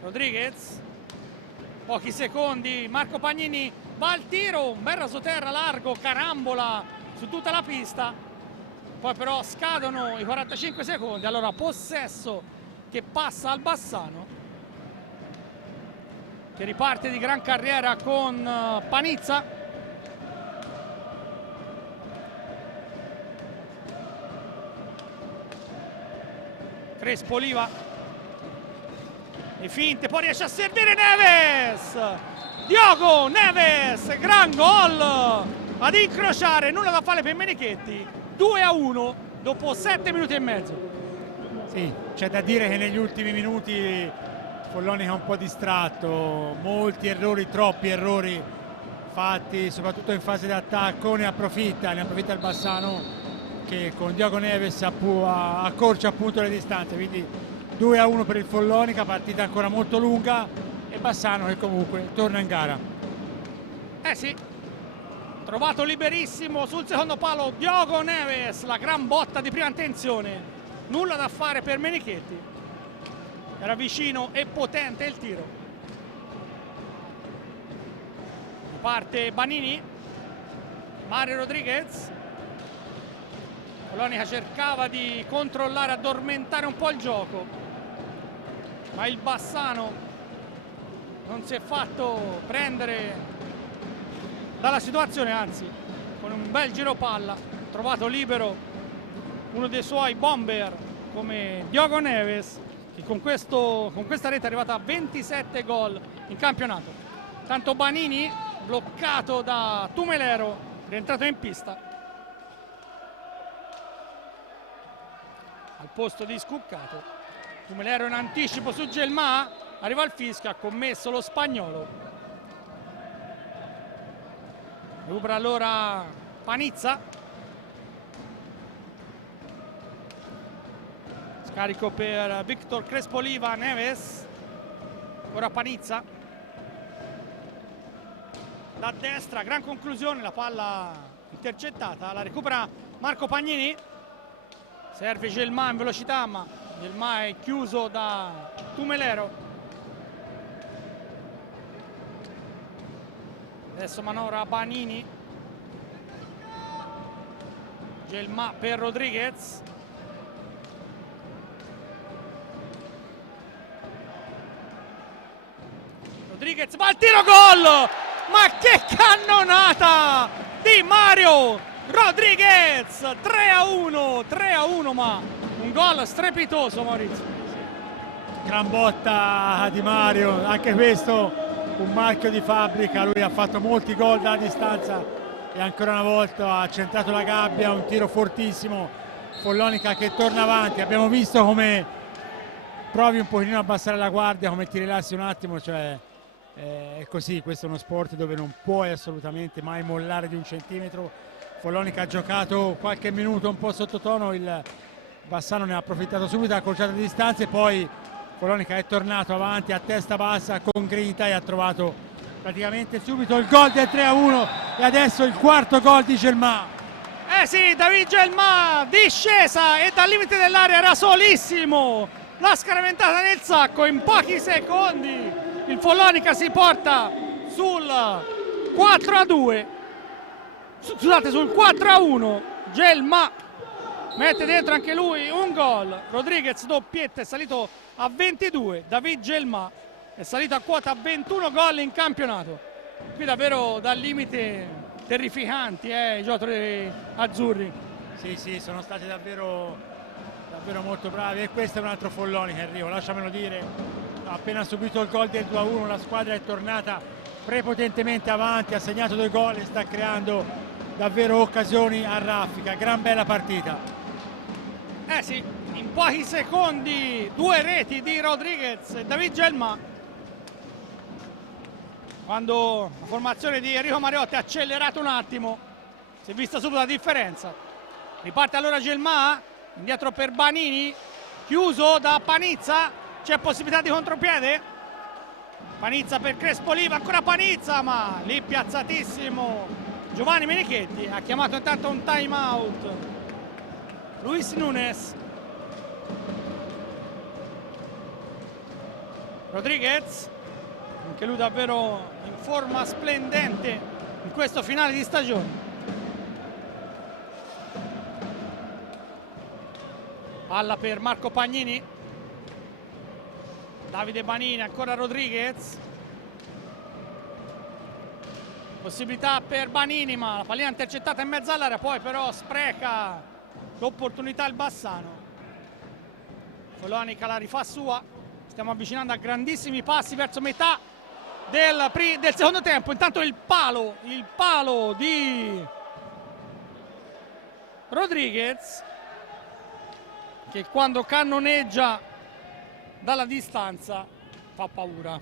Rodriguez, pochi secondi, Marco Pagnini va al tiro, un bel rasoterra largo, carambola su tutta la pista, poi però scadono i 45 secondi, allora possesso che passa al Bassano, che riparte di gran carriera con Panizza, Crespo Oliva, le finte, poi riesce a servire Neves, Diogo Neves, gran gol ad incrociare, nulla da fare per Menichetti, 2-1 dopo 7 minuti e mezzo. Sì, c'è da dire che negli ultimi minuti Follonica è un po' distratto, molti errori, troppi errori fatti soprattutto in fase d'attacco, ne approfitta il Bassano che con Diogo Neves accorcia appunto le distanze, quindi 2-1 per il Follonica, partita ancora molto lunga e Bassano che comunque torna in gara. Sì, trovato liberissimo sul secondo palo Diogo Neves, la gran botta di prima intenzione, nulla da fare per Menichetti, era vicino e potente il tiro. Parte Banini, Mario Rodriguez, Follonica cercava di controllare, addormentare un po' il gioco, ma il Bassano non si è fatto prendere dalla situazione, anzi con un bel giro palla trovato libero uno dei suoi bomber come Diogo Neves, che con questa rete è arrivata a 27 gol in campionato. Tanto Banini bloccato da Tumelero, rientrato in pista al posto di Scuccato, Tumelero in anticipo su Gelmà, arriva il fischio, ha commesso lo spagnolo. Recupera allora Panizza. Scarico per Victor Crespoliva, Neves. Ora Panizza. Da destra, gran conclusione, la palla intercettata. La recupera Marco Pagnini. Serve Gelmà in velocità, ma Gelmà è chiuso da Tumelero. Adesso manovra Banini. Gelmà per Rodriguez. Rodriguez va al tiro, gol! Ma che cannonata di Mario Rodriguez! 3-1, ma un gol strepitoso, Maurizio. Gran botta di Mario, anche questo un marchio di fabbrica. Lui ha fatto molti gol da distanza e ancora una volta ha centrato la gabbia, un tiro fortissimo. Follonica che torna avanti, abbiamo visto come provi un pochino a abbassare la guardia, come ti rilassi un attimo, cioè è così, questo è uno sport dove non puoi assolutamente mai mollare di un centimetro. Follonica ha giocato qualche minuto un po' sottotono, il Bassano ne ha approfittato subito, ha accorciato le distanze, poi Follonica è tornato avanti a testa bassa con grinta e ha trovato praticamente subito il gol del 3-1 e adesso il quarto gol di Gelmà. Sì, David Gelmà, discesa e dal limite dell'area era solissimo, l'ha scaramentata nel sacco in pochi secondi. Il Follonica si porta sul 4-2, scusate, sul 4-1. Gelmà mette dentro anche lui un gol. Rodriguez doppietta, è salito a 22. David Gelmà è salito a quota 21 gol in campionato. Qui davvero dal limite terrificanti i giocatori azzurri. Sì, sono stati davvero molto bravi e questo è un altro Follonica, Enrico, lasciamelo dire. Ha appena subito il gol del 2-1, la squadra è tornata prepotentemente avanti, ha segnato 2 gol e sta creando davvero occasioni a raffica. Gran bella partita. Sì, in pochi secondi 2 reti di Rodriguez e David Gelmà. Quando la formazione di Enrico Mariotti ha accelerato un attimo, si è vista subito la differenza. Riparte allora Gelmà, indietro per Banini, chiuso da Panizza. C'è possibilità di contropiede? Panizza per Crespoliva, ancora Panizza, ma lì piazzatissimo Giovanni Menichetti. Ha chiamato intanto un time out Luis Nunes. Rodriguez, anche lui davvero in forma splendente in questo finale di stagione. Palla per Marco Pagnini. Davide Banini, ancora Rodriguez. Possibilità per Banini, ma la pallina intercettata in mezzo all'area, poi però spreca l'opportunità il Bassano. Follonica la rifà sua. Stiamo avvicinando a grandissimi passi verso metà del secondo tempo. Intanto il palo di Rodriguez, che quando cannoneggia dalla distanza fa paura.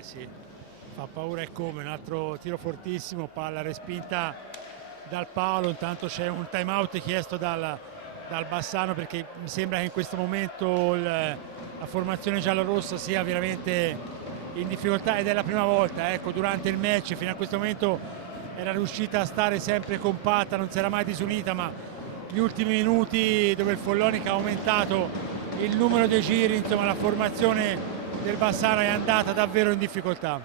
Sì, fa paura e come. Un altro tiro fortissimo, palla respinta dal palo. Intanto c'è un time out chiesto dal Bassano, perché mi sembra che in questo momento la formazione giallorossa sia veramente in difficoltà ed è la prima volta, ecco, durante il match fino a questo momento era riuscita a stare sempre compatta, non si era mai disunita, ma gli ultimi minuti dove il Follonica ha aumentato il numero dei giri, insomma la formazione del Bassano è andata davvero in difficoltà.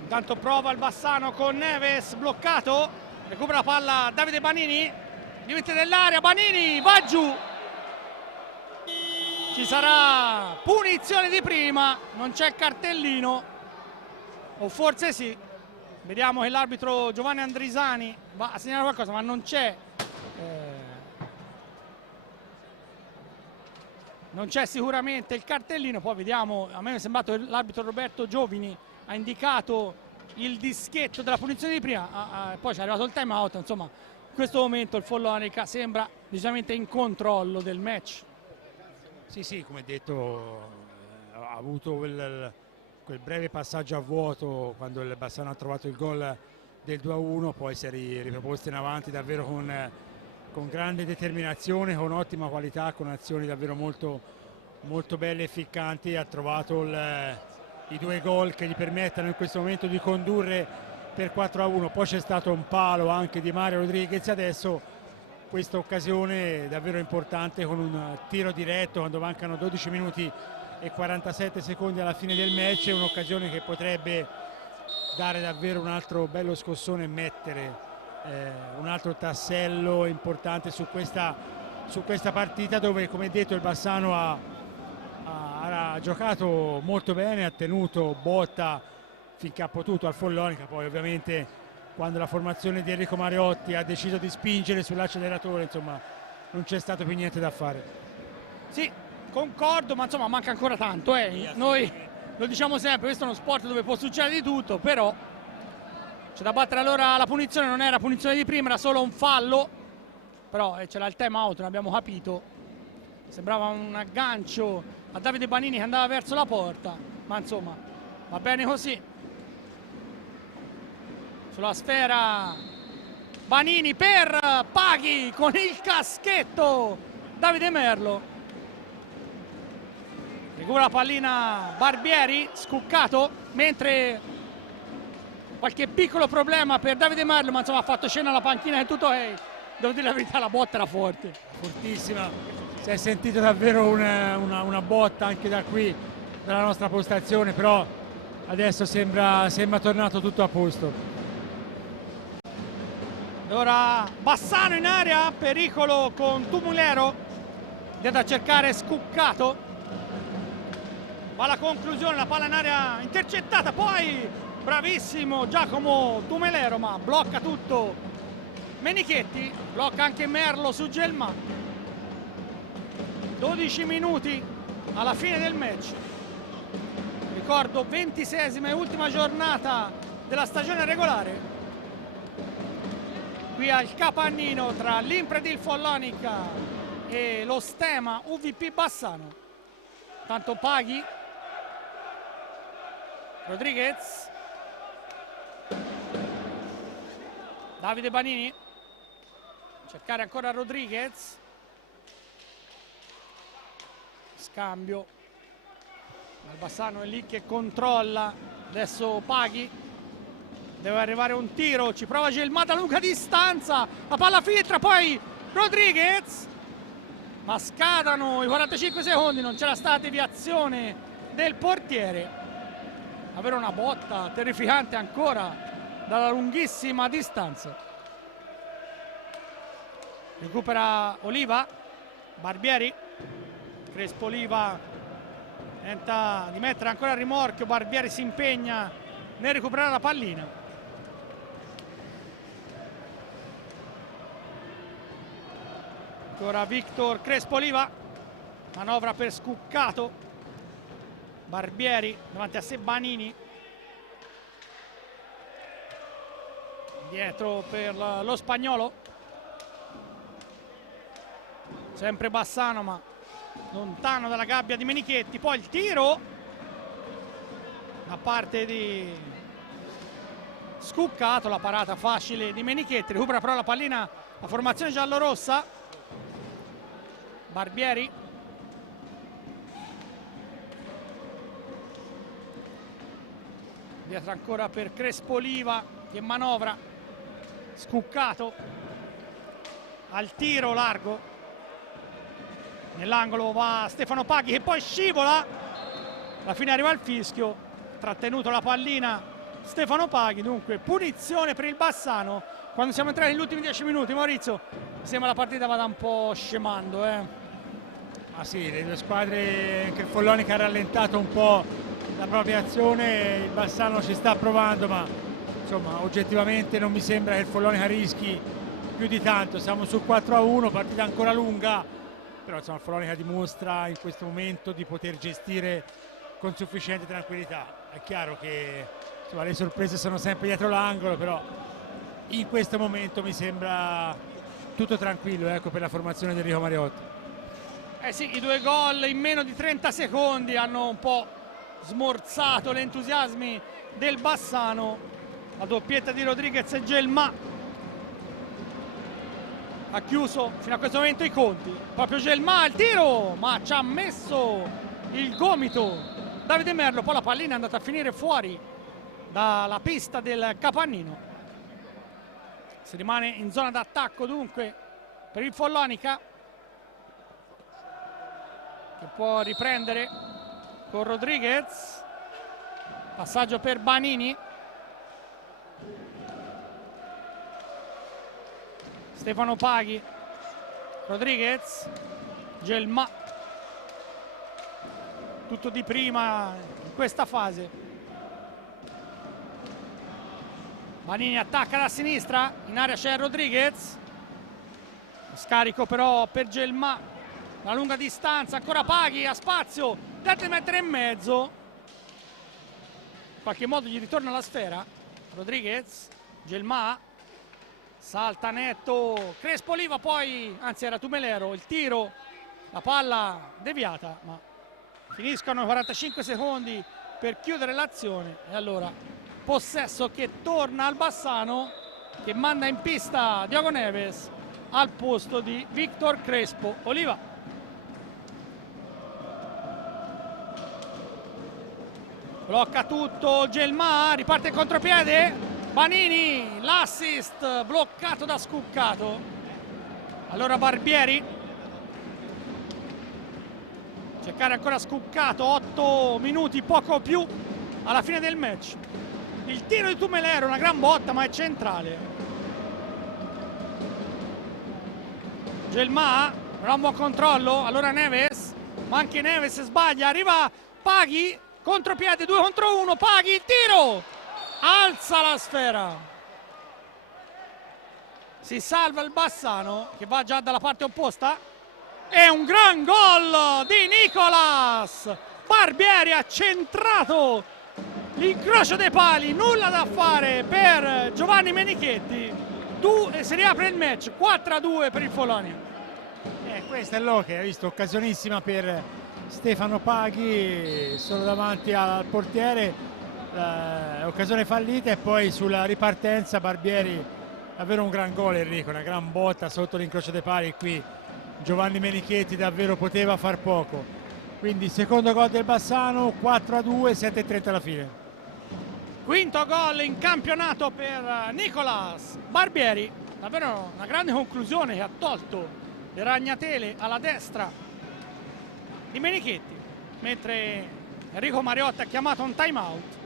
Intanto prova il Bassano con Neves bloccato, recupera la palla Davide Banini, limite dell'area, Banini va giù, ci sarà punizione di prima, non c'è cartellino, o forse sì, vediamo che l'arbitro Giovanni Andrisani va a segnalare qualcosa, ma non c'è sicuramente il cartellino. Poi vediamo, a me è sembrato che l'arbitro Roberto Giovini ha indicato il dischetto della punizione di prima, poi c'è arrivato il time out. Insomma, in questo momento il Follonica sembra decisamente in controllo del match. Sì, come detto, ha avuto quel breve passaggio a vuoto quando il Bassano ha trovato il gol del 2-1, poi si è riproposto in avanti davvero con grande determinazione, con ottima qualità, con azioni davvero molto, molto belle e ficcanti. Ha trovato i 2 gol che gli permettono in questo momento di condurre per 4-1. Poi c'è stato un palo anche di Mario Rodriguez, adesso questa occasione davvero importante con un tiro diretto quando mancano 12 minuti e 47 secondi alla fine del match, è un'occasione che potrebbe dare davvero un altro bello scossone e mettere un altro tassello importante su questa partita, dove, come detto, il Bassano ha giocato molto bene, ha tenuto botta finché ha potuto al Follonica. Poi ovviamente quando la formazione di Enrico Mariotti ha deciso di spingere sull'acceleratore, insomma, non c'è stato più niente da fare. Sì, concordo, ma insomma manca ancora tanto. Noi lo diciamo sempre, questo è uno sport dove può succedere di tutto, però c'è da battere. Allora la punizione non era punizione di prima, era solo un fallo, però c'era il time out, non abbiamo capito. Sembrava un aggancio a Davide Banini che andava verso la porta, ma insomma va bene così. Sulla sfera Banini per Paghi con il caschetto, Davide Merlo. Recupera la pallina Barbieri, scuccato, mentre qualche piccolo problema per Davide Merlo, ma insomma ha fatto scena alla panchina e tutto. Devo dire la verità, la botta era forte, fortissima, si è sentito davvero una botta anche da qui, dalla nostra postazione, però adesso sembra tornato tutto a posto. Ora Bassano in area, pericolo con Tumulero, deve a cercare Scuccato, va alla conclusione, la palla in area intercettata, poi bravissimo Giacomo Tumulero, ma blocca tutto Menichetti, blocca anche Merlo su Gelma. 12 minuti alla fine del match, ricordo 26esima e ultima giornata della stagione regolare qui al Capannino tra l'Impredil Follonica e lo Stema UVP Bassano. Tanto Paghi, Rodriguez, Davide Banini, cercare ancora Rodriguez, scambio, il Bassano è lì che controlla, adesso Paghi. Deve arrivare un tiro, ci prova Gelma da lunga distanza, la palla filtra, poi Rodriguez, ma scadono i 45 secondi, non c'era stata deviazione del portiere. Avere una botta terrificante ancora dalla lunghissima distanza. Recupera Oliva, Barbieri, Crespo Oliva tenta di mettere ancora a rimorchio, Barbieri si impegna nel recuperare la pallina. Ancora Victor Crespo Oliva, manovra per Scuccato, Barbieri davanti a sé Banini, dietro per lo spagnolo, sempre Bassano ma lontano dalla gabbia di Menichetti, poi il tiro da parte di Scuccato, la parata facile di Menichetti, recupera però la pallina la formazione giallorossa. Barbieri, dietro ancora per Crespo Oliva che manovra, Scuccato al tiro largo, nell'angolo va Stefano Paghi che poi scivola, alla fine arriva il fischio, trattenuto la pallina Stefano Paghi, dunque punizione per il Bassano. Quando siamo entrati negli ultimi 10 minuti, Maurizio, sembra la partita vada un po' scemando, Ah sì, le due squadre, che il Follonica ha rallentato un po' la propria azione, il Bassano ci sta provando, ma insomma oggettivamente non mi sembra che il Follonica rischi più di tanto. Siamo sul 4-1, partita ancora lunga, però insomma il Follonica dimostra in questo momento di poter gestire con sufficiente tranquillità. È chiaro che insomma, le sorprese sono sempre dietro l'angolo, però in questo momento mi sembra tutto tranquillo, ecco, per la formazione di Enrico Mariotti. Sì, i 2 gol in meno di 30 secondi hanno un po' smorzato gli entusiasmi del Bassano. La doppietta di Rodriguez e Gelmà ha chiuso fino a questo momento i conti. Proprio Gelmà il tiro, ma ci ha messo il gomito Davide Merlo. Poi la pallina è andata a finire fuori dalla pista del Capannino. Si rimane in zona d'attacco dunque per il Follonica, che può riprendere con Rodriguez. Passaggio per Banini. Stefano Paghi, Rodriguez, Gelmà. Tutto di prima in questa fase. Banini attacca da sinistra, in area c'è Rodriguez. Scarico però per Gelmà, la lunga distanza, ancora Paghi, ha spazio, deve mettere in mezzo. In qualche modo gli ritorna la sfera. Rodriguez, Gelmà. Salta netto Crespo Oliva, poi, anzi era Tumelero, il tiro, la palla deviata, ma finiscono 45 secondi per chiudere l'azione. E allora possesso che torna al Bassano, che manda in pista Diogo Neves al posto di Victor Crespo Oliva. Blocca tutto Gelmà, riparte il contropiede. Banini, l'assist bloccato da Scuccato. Allora Barbieri, cercare ancora Scuccato, 8 minuti, poco più alla fine del match. Il tiro di Tumelero, una gran botta, ma è centrale. Gelmà, non ha un buon controllo, allora Neves, ma anche Neves sbaglia, arriva Paghi, contropiede, 2 contro 1, Paghi, il tiro! Alza la sfera, si salva il Bassano che va già dalla parte opposta. È un gran gol di Nicolas Barbieri, ha centrato l'incrocio dei pali, nulla da fare per Giovanni Menichetti. Si riapre il match, 4-2 per il Follonia. Questa è l'Oche, hai visto, occasionissima per Stefano Paghi, solo davanti al portiere. Occasione fallita, e poi sulla ripartenza Barbieri, davvero un gran gol Enrico, una gran botta sotto l'incrocio dei pali. Qui Giovanni Menichetti davvero poteva far poco, quindi secondo gol del Bassano, 4-2, 7-30 alla fine. Quinto gol in campionato per Nicolas Barbieri, davvero una grande conclusione che ha tolto le ragnatele alla destra di Menichetti, mentre Enrico Mariotta ha chiamato un time out.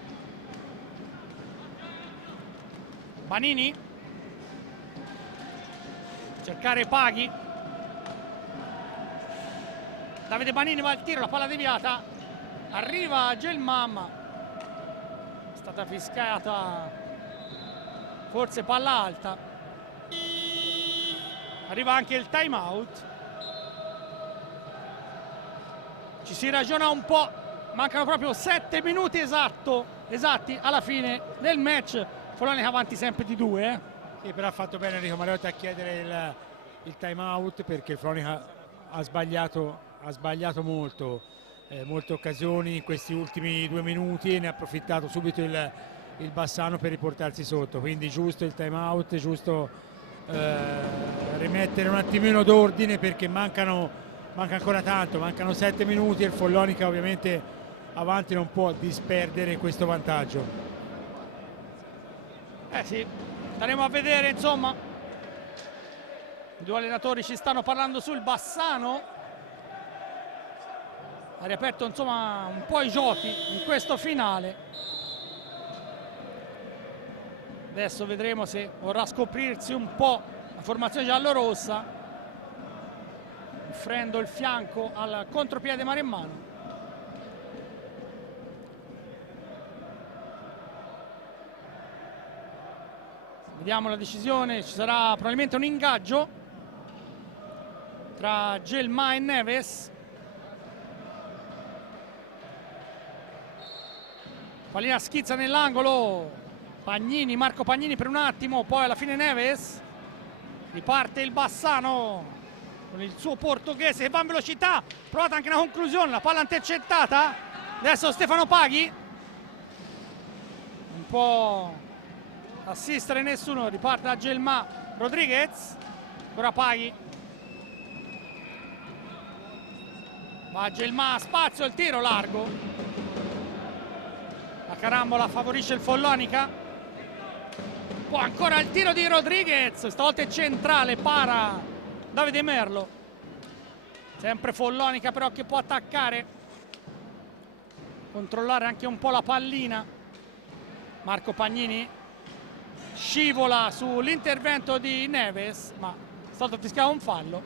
Banini, cercare Paghi, Davide Banini va al tiro, la palla deviata, arriva Gelmà, ma è stata fischiata forse palla alta. Arriva anche il time out, ci si ragiona un po', mancano proprio 7 minuti esatti alla fine del match. Follonia avanti sempre di 2. Sì, però ha fatto bene Enrico Mariotta a chiedere il time out, perché il Follonia ha sbagliato molto, molte occasioni in questi ultimi 2 minuti, e ne ha approfittato subito il Bassano per riportarsi sotto. Quindi giusto il time out, giusto rimettere un attimino d'ordine, perché manca ancora tanto, mancano 7 minuti e il Follonica ovviamente avanti non può disperdere questo vantaggio. Sì, staremo a vedere, insomma. I due allenatori ci stanno parlando sul Bassano. Ha riaperto insomma un po' i giochi in questo finale. Adesso vedremo se vorrà scoprirsi un po' la formazione giallorossa, offrendo il fianco al contropiede maremmano. Vediamo la decisione, ci sarà probabilmente un ingaggio tra Gelmà e Neves. Pallina schizza nell'angolo, Marco Pagnini per un attimo, poi alla fine Neves. Riparte il Bassano con il suo portoghese che va in velocità, provata anche una conclusione, la palla intercettata Adesso Stefano Paghi, un po' assistere nessuno, riparte da Gelmà Rodriguez, ancora Paghi, va Gelmà, spazio, il tiro largo, la carambola favorisce il Follonica, poi ancora il tiro di Rodriguez, stavolta è centrale, para Davide Merlo, sempre Follonica però che può attaccare, controllare anche un po' la pallina. Marco Pagnini scivola sull'intervento di Neves, ma è stato fischiato un fallo.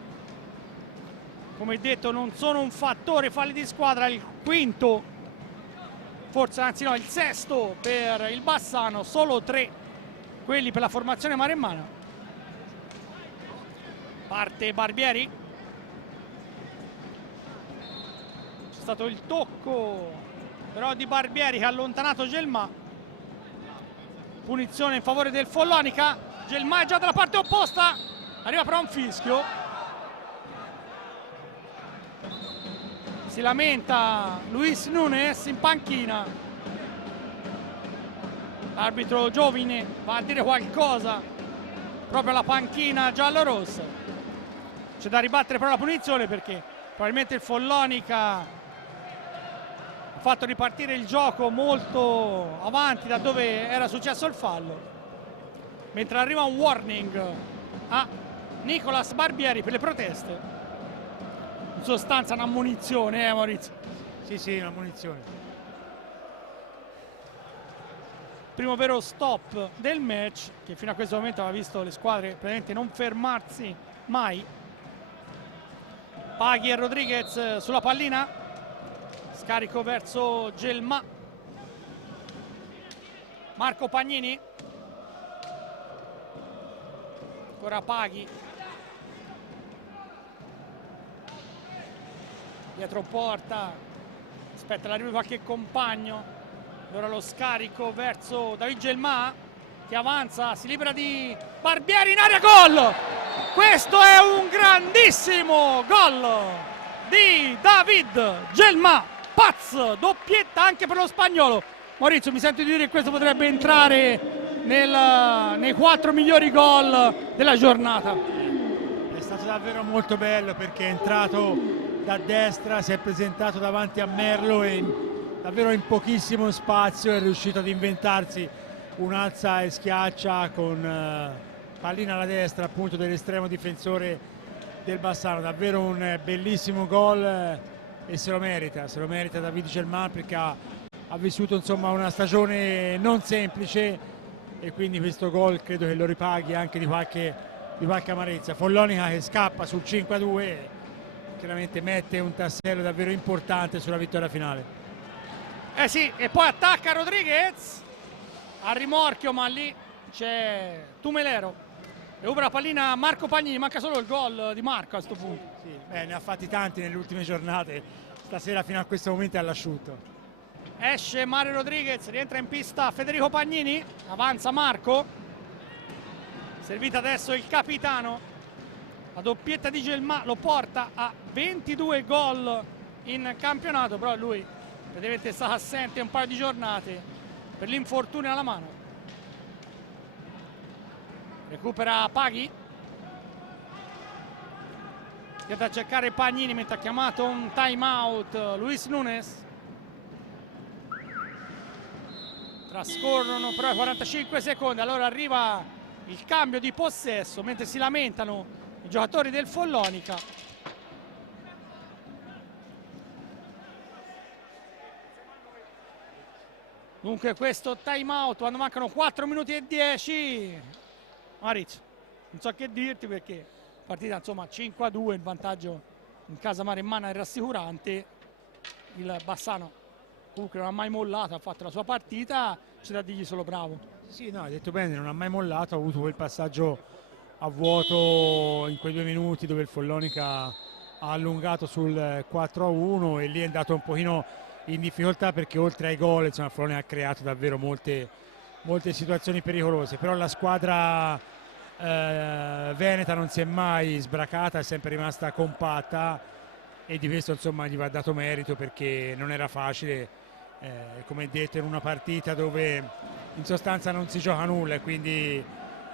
Come detto, non sono un fattore falli di squadra, il quinto, forse anzi no, il sesto per il Bassano, solo 3 quelli per la formazione maremmana. Parte Barbieri, c'è stato il tocco però di Barbieri che ha allontanato Gelmà. Punizione in favore del Follonica, Gelmà è già dalla parte opposta, arriva però un fischio, si lamenta Luis Nunes in panchina, l'arbitro Giovine va a dire qualcosa proprio alla panchina giallorossa. C'è da ribattere però la punizione perché probabilmente il Follonica fatto ripartire il gioco molto avanti da dove era successo il fallo, mentre arriva un warning a Nicolas Barbieri per le proteste, in sostanza una munizione, Maurizio? Sì, una munizione. Primo vero stop del match, che fino a questo momento aveva visto le squadre praticamente non fermarsi mai. Paghi e Rodriguez sulla pallina, scarico verso Gelmà, Marco Pagnini, ancora Paghi, dietro porta, aspetta l'arrivo di qualche compagno, allora lo scarico verso David Gelmà che avanza, si libera di Barbieri in area, gol! Questo è un grandissimo gol di David Gelmà, Paz, doppietta anche per lo spagnolo. Maurizio, mi sento di dire che questo potrebbe entrare nei 4 migliori gol della giornata. È stato davvero molto bello perché è entrato da destra, si è presentato davanti a Merlo e davvero in pochissimo spazio è riuscito ad inventarsi un'alza e schiaccia con pallina alla destra appunto dell'estremo difensore del Bassano. Davvero un bellissimo gol e se lo merita David Gelmà perché ha vissuto insomma una stagione non semplice e quindi questo gol credo che lo ripaghi anche di qualche amarezza. Follonica che scappa sul 5-2 chiaramente mette un tassello davvero importante sulla vittoria finale. Sì, e poi attacca Rodriguez a rimorchio, ma lì c'è Tumelero, recupera la pallina Marco Pagnini, manca solo il gol di Marco a questo punto. Sì, ne ha fatti tanti nelle ultime giornate, stasera fino a questo momento è all'asciutto. Esce Mario Rodriguez, rientra in pista Federico Pagnini, avanza Marco, servita adesso il capitano, la doppietta di Gelmà lo porta a 22 gol in campionato, però lui praticamente è stato assente un paio di giornate per l'infortunio alla mano. Recupera Paghi, tenta a cercare Pagnini mentre ha chiamato un time out Luis Nunes. Trascorrono però i 45 secondi, allora arriva il cambio di possesso mentre si lamentano i giocatori del Follonica. Dunque questo time out quando mancano 4 minuti e 10. Maurizio, non so che dirti perché partita insomma 5-2, il vantaggio in casa maremmana è rassicurante. Il Bassano comunque non ha mai mollato, ha fatto la sua partita, c'è da dirgli solo bravo. Sì, no, hai detto bene, non ha mai mollato, ha avuto quel passaggio a vuoto in quei 2 minuti dove il Follonica ha allungato sul 4-1 e lì è andato un pochino in difficoltà perché oltre ai gol insomma, il Follonica ha creato davvero molte situazioni pericolose, però la squadra veneta non si è mai sbracata, è sempre rimasta compatta e di questo insomma gli va dato merito perché non era facile come detto, in una partita dove in sostanza non si gioca nulla, e quindi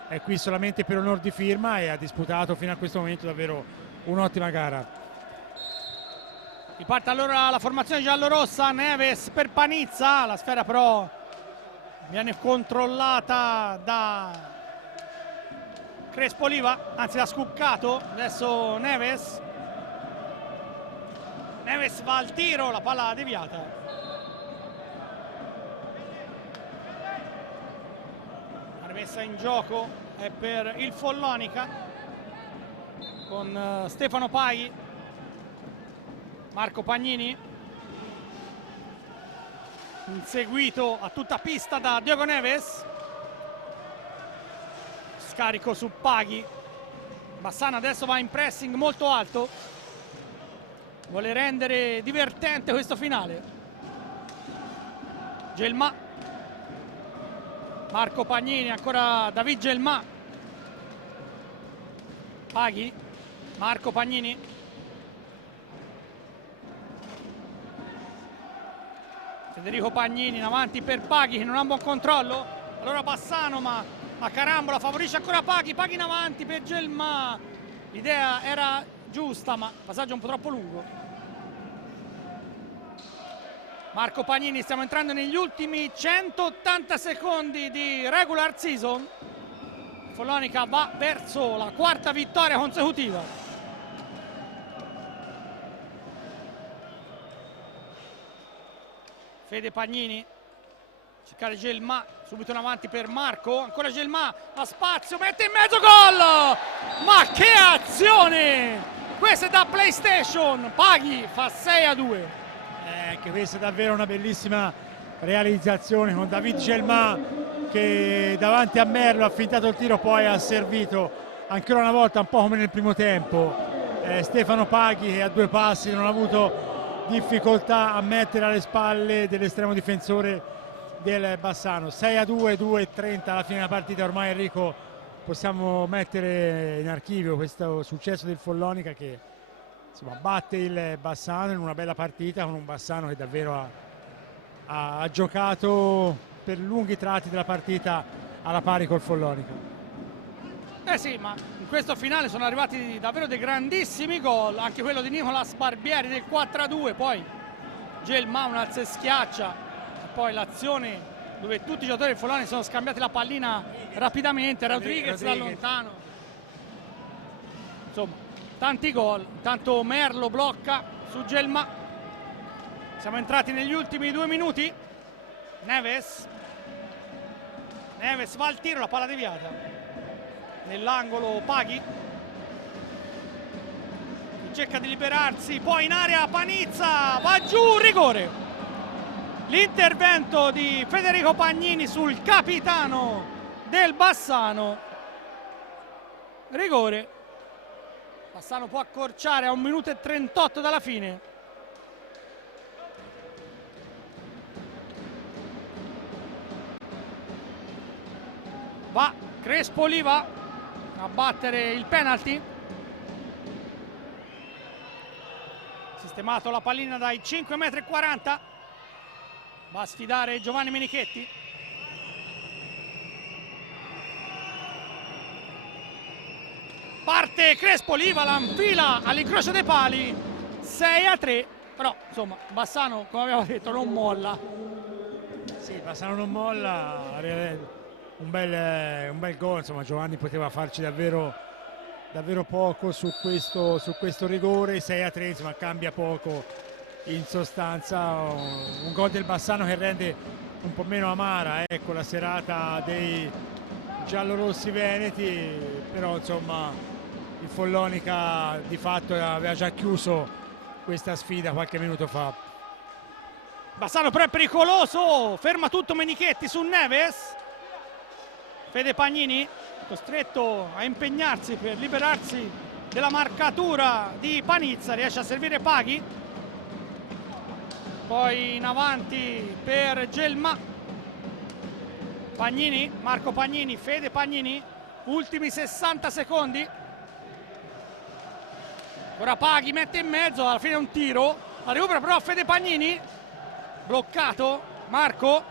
è qui solamente per onor di firma, e ha disputato fino a questo momento davvero un'ottima gara. Riparte allora la formazione giallorossa, Neves per Panizza, la sfera però viene controllata da Crespo Oliva, anzi da Scuccato. Adesso Neves va al tiro, la palla deviata. La rimessa in gioco è per il Follonica con Stefano Paghi, Marco Pagnini, inseguito a tutta pista da Diogo Neves. Scarico su Paghi. Bassano adesso va in pressing molto alto, vuole rendere divertente questo finale. Gelmà, Marco Pagnini, ancora David Gelmà. Paghi, Marco Pagnini, Federico Pagnini in avanti per Paghi che non ha un buon controllo. Allora Bassano, ma la carambola favorisce ancora Paghi. Paghi in avanti per Gelmà. L'idea era giusta, ma il passaggio è un po' troppo lungo. Marco Pagnini, stiamo entrando negli ultimi 180 secondi di regular season. Follonica va verso la quarta vittoria consecutiva. Fede Pagnini, cercare Gelmà, subito in avanti per Marco, ancora Gelmà, ha spazio, mette in mezzo, gol! Ma che azione! Questa è da PlayStation, Paghi fa 6-2. Anche questa è davvero una bellissima realizzazione, con David Gelmà che davanti a Merlo ha fintato il tiro, poi ha servito ancora una volta, un po' come nel primo tempo, Stefano Paghi, che a due passi non ha avuto difficoltà a mettere alle spalle dell'estremo difensore del Bassano. 6-2, 2-30 alla fine della partita. Ormai, Enrico, possiamo mettere in archivio questo successo del Follonica, che insomma batte il Bassano in una bella partita, con un Bassano che davvero ha giocato per lunghi tratti della partita alla pari col Follonica. Sì, ma in questo finale sono arrivati davvero dei grandissimi gol, anche quello di Nicolas Barbieri del 4-2, poi Gelmà un alza e schiaccia, e poi l'azione dove tutti i giocatori del Follonica sono scambiati la pallina rapidamente, Rodriguez da lontano. Insomma, tanti gol, intanto Merlo blocca su Gelmà. Siamo entrati negli ultimi 2 minuti. Neves va al tiro, la palla deviata. Nell'angolo Paghi, cerca di liberarsi, poi in area Panizza, va giù, rigore. L'intervento di Federico Pagnini sul capitano del Bassano, rigore. Bassano può accorciare a 1 minuto e 38 dalla fine. Va Crespo Oliva a battere il penalty. Sistemato la pallina dai 5,40 metri. Va a sfidare Giovanni Menichetti. Parte Crespo Oliva, la infila all'incrocio dei pali. 6-3. Però insomma Bassano, come abbiamo detto, non molla. Sì, Bassano non molla. Un bel gol, insomma Giovanni poteva farci davvero poco su questo rigore. 6-3, insomma cambia poco in sostanza. Un gol del Bassano che rende un po' meno amara, ecco, la serata dei giallorossi veneti, però insomma il Follonica di fatto aveva già chiuso questa sfida qualche minuto fa. Bassano però è pericoloso, ferma tutto Menichetti su Neves. Fede Pagnini costretto a impegnarsi per liberarsi della marcatura di Panizza, riesce a servire Paghi, poi in avanti per Gelmà. Pagnini, Marco Pagnini, Fede Pagnini, ultimi 60 secondi. Ora Paghi mette in mezzo, alla fine un tiro, la recupera però Fede Pagnini, bloccato Marco,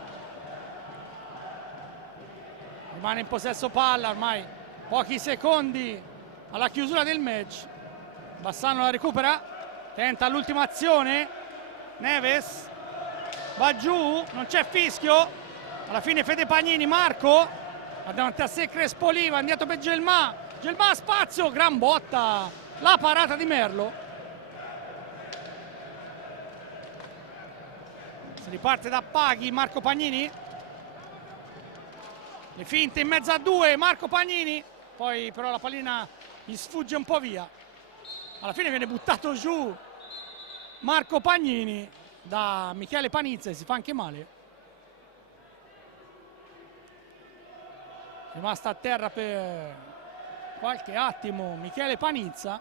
rimane in possesso palla, ormai pochi secondi alla chiusura del match. Bassano la recupera, tenta l'ultima azione, Neves va giù, non c'è fischio, alla fine Fede Pagnini, Marco ha davanti a sé Crespo Oliva, andato per Gelmà, Gelmà spazio, gran botta, la parata di Merlo. Si riparte da Paghi, Marco Pagnini, le finte in mezzo a due, Marco Pagnini, poi però la pallina gli sfugge un po' via, alla fine viene buttato giù Marco Pagnini da Michele Panizza e si fa anche male. Rimasta a terra per qualche attimo Michele Panizza,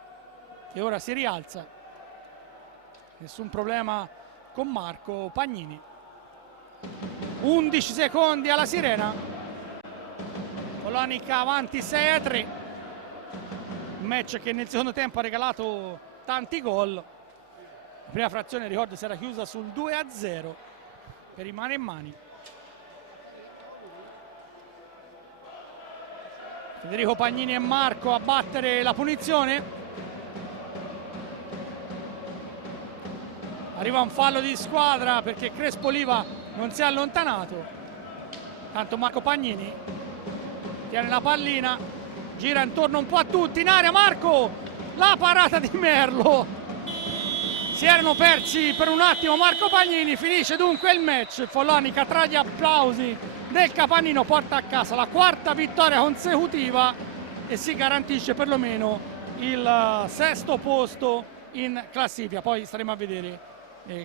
che ora si rialza. Nessun problema con Marco Pagnini. 11 secondi alla sirena. Polonica avanti 6-3. Un match che nel secondo tempo ha regalato tanti gol. La prima frazione, ricordo, si era chiusa sul 2-0 per i mani in mani. Federico Pagnini e Marco a battere la punizione. Arriva un fallo di squadra perché Crespo Oliva non si è allontanato. Tanto Marco Pagnini tiene la pallina, gira intorno un po' a tutti, in area Marco, la parata di Merlo. Si erano persi per un attimo Marco Pagnini, finisce dunque il match. Follonica tra gli applausi del Capannino porta a casa la quarta vittoria consecutiva e si garantisce perlomeno il sesto posto in classifica. Poi staremo a vedere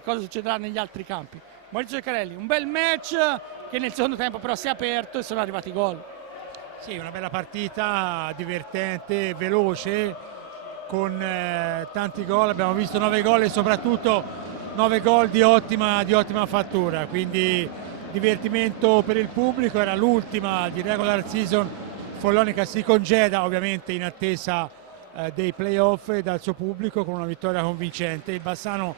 cosa succederà negli altri campi. Maurizio Ceccarelli, un bel match che nel secondo tempo però si è aperto e sono arrivati i gol. Sì, una bella partita, divertente, veloce, con tanti gol. Abbiamo visto 9 gol e soprattutto 9 gol di ottima fattura, quindi divertimento per il pubblico. Era l'ultima di regular season, Follonica si congeda ovviamente in attesa dei playoff e dal suo pubblico con una vittoria convincente. Il Bassano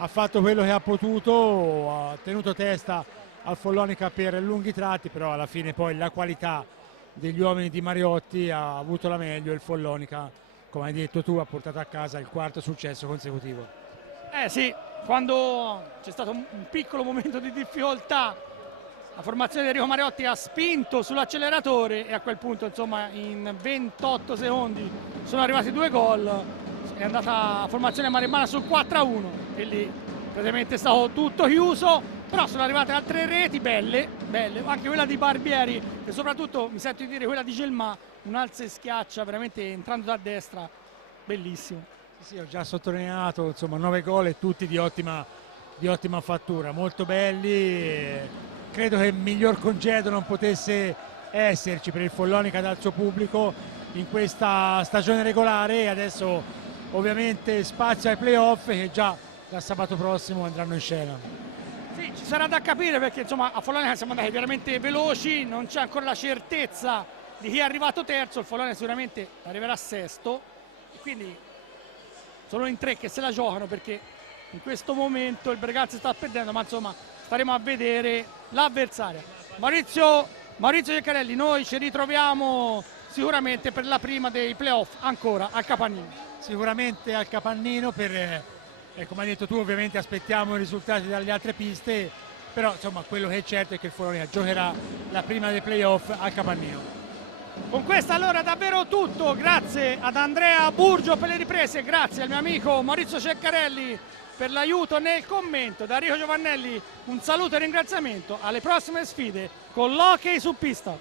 ha fatto quello che ha potuto, ha tenuto testa al Follonica per lunghi tratti, però alla fine poi la qualità degli uomini di Mariotti ha avuto la meglio e il Follonica, come hai detto tu, ha portato a casa il quarto successo consecutivo. Sì, quando c'è stato un piccolo momento di difficoltà, la formazione di Enrico Mariotti ha spinto sull'acceleratore e a quel punto, insomma, in 28 secondi sono arrivati 2 gol. È andata la formazione maremmana sul 4-1 e lì praticamente è stato tutto chiuso, però sono arrivate altre reti belle, anche quella di Barbieri e soprattutto, mi sento di dire, quella di Gelmà, un alza e schiaccia veramente entrando da destra, bellissimo. Sì, ho già sottolineato, insomma, 9 gol e tutti di ottima fattura, molto belli. Credo che il miglior congedo non potesse esserci per il Follonica dal suo pubblico in questa stagione regolare, e adesso ovviamente spazio ai playoff che già da sabato prossimo andranno in scena. Sì, ci sarà da capire perché insomma a Follonica siamo andati veramente veloci, non c'è ancora la certezza di chi è arrivato terzo. Il Follonica sicuramente arriverà sesto e quindi sono in 3 che se la giocano, perché in questo momento il Bregazzi sta perdendo, ma insomma staremo a vedere l'avversario. Maurizio Ceccarelli, noi ci ritroviamo sicuramente per la prima dei playoff ancora al Capannino. Sicuramente al Capannino, come hai detto tu, ovviamente aspettiamo i risultati dalle altre piste, però insomma quello che è certo è che il Follonica giocherà la prima dei playoff al Capannino. Con questo allora davvero tutto, grazie ad Andrea Burgio per le riprese, grazie al mio amico Maurizio Ceccarelli per l'aiuto nel commento, da Enrico Giovannelli un saluto e ringraziamento, alle prossime sfide con l'hockey su pista.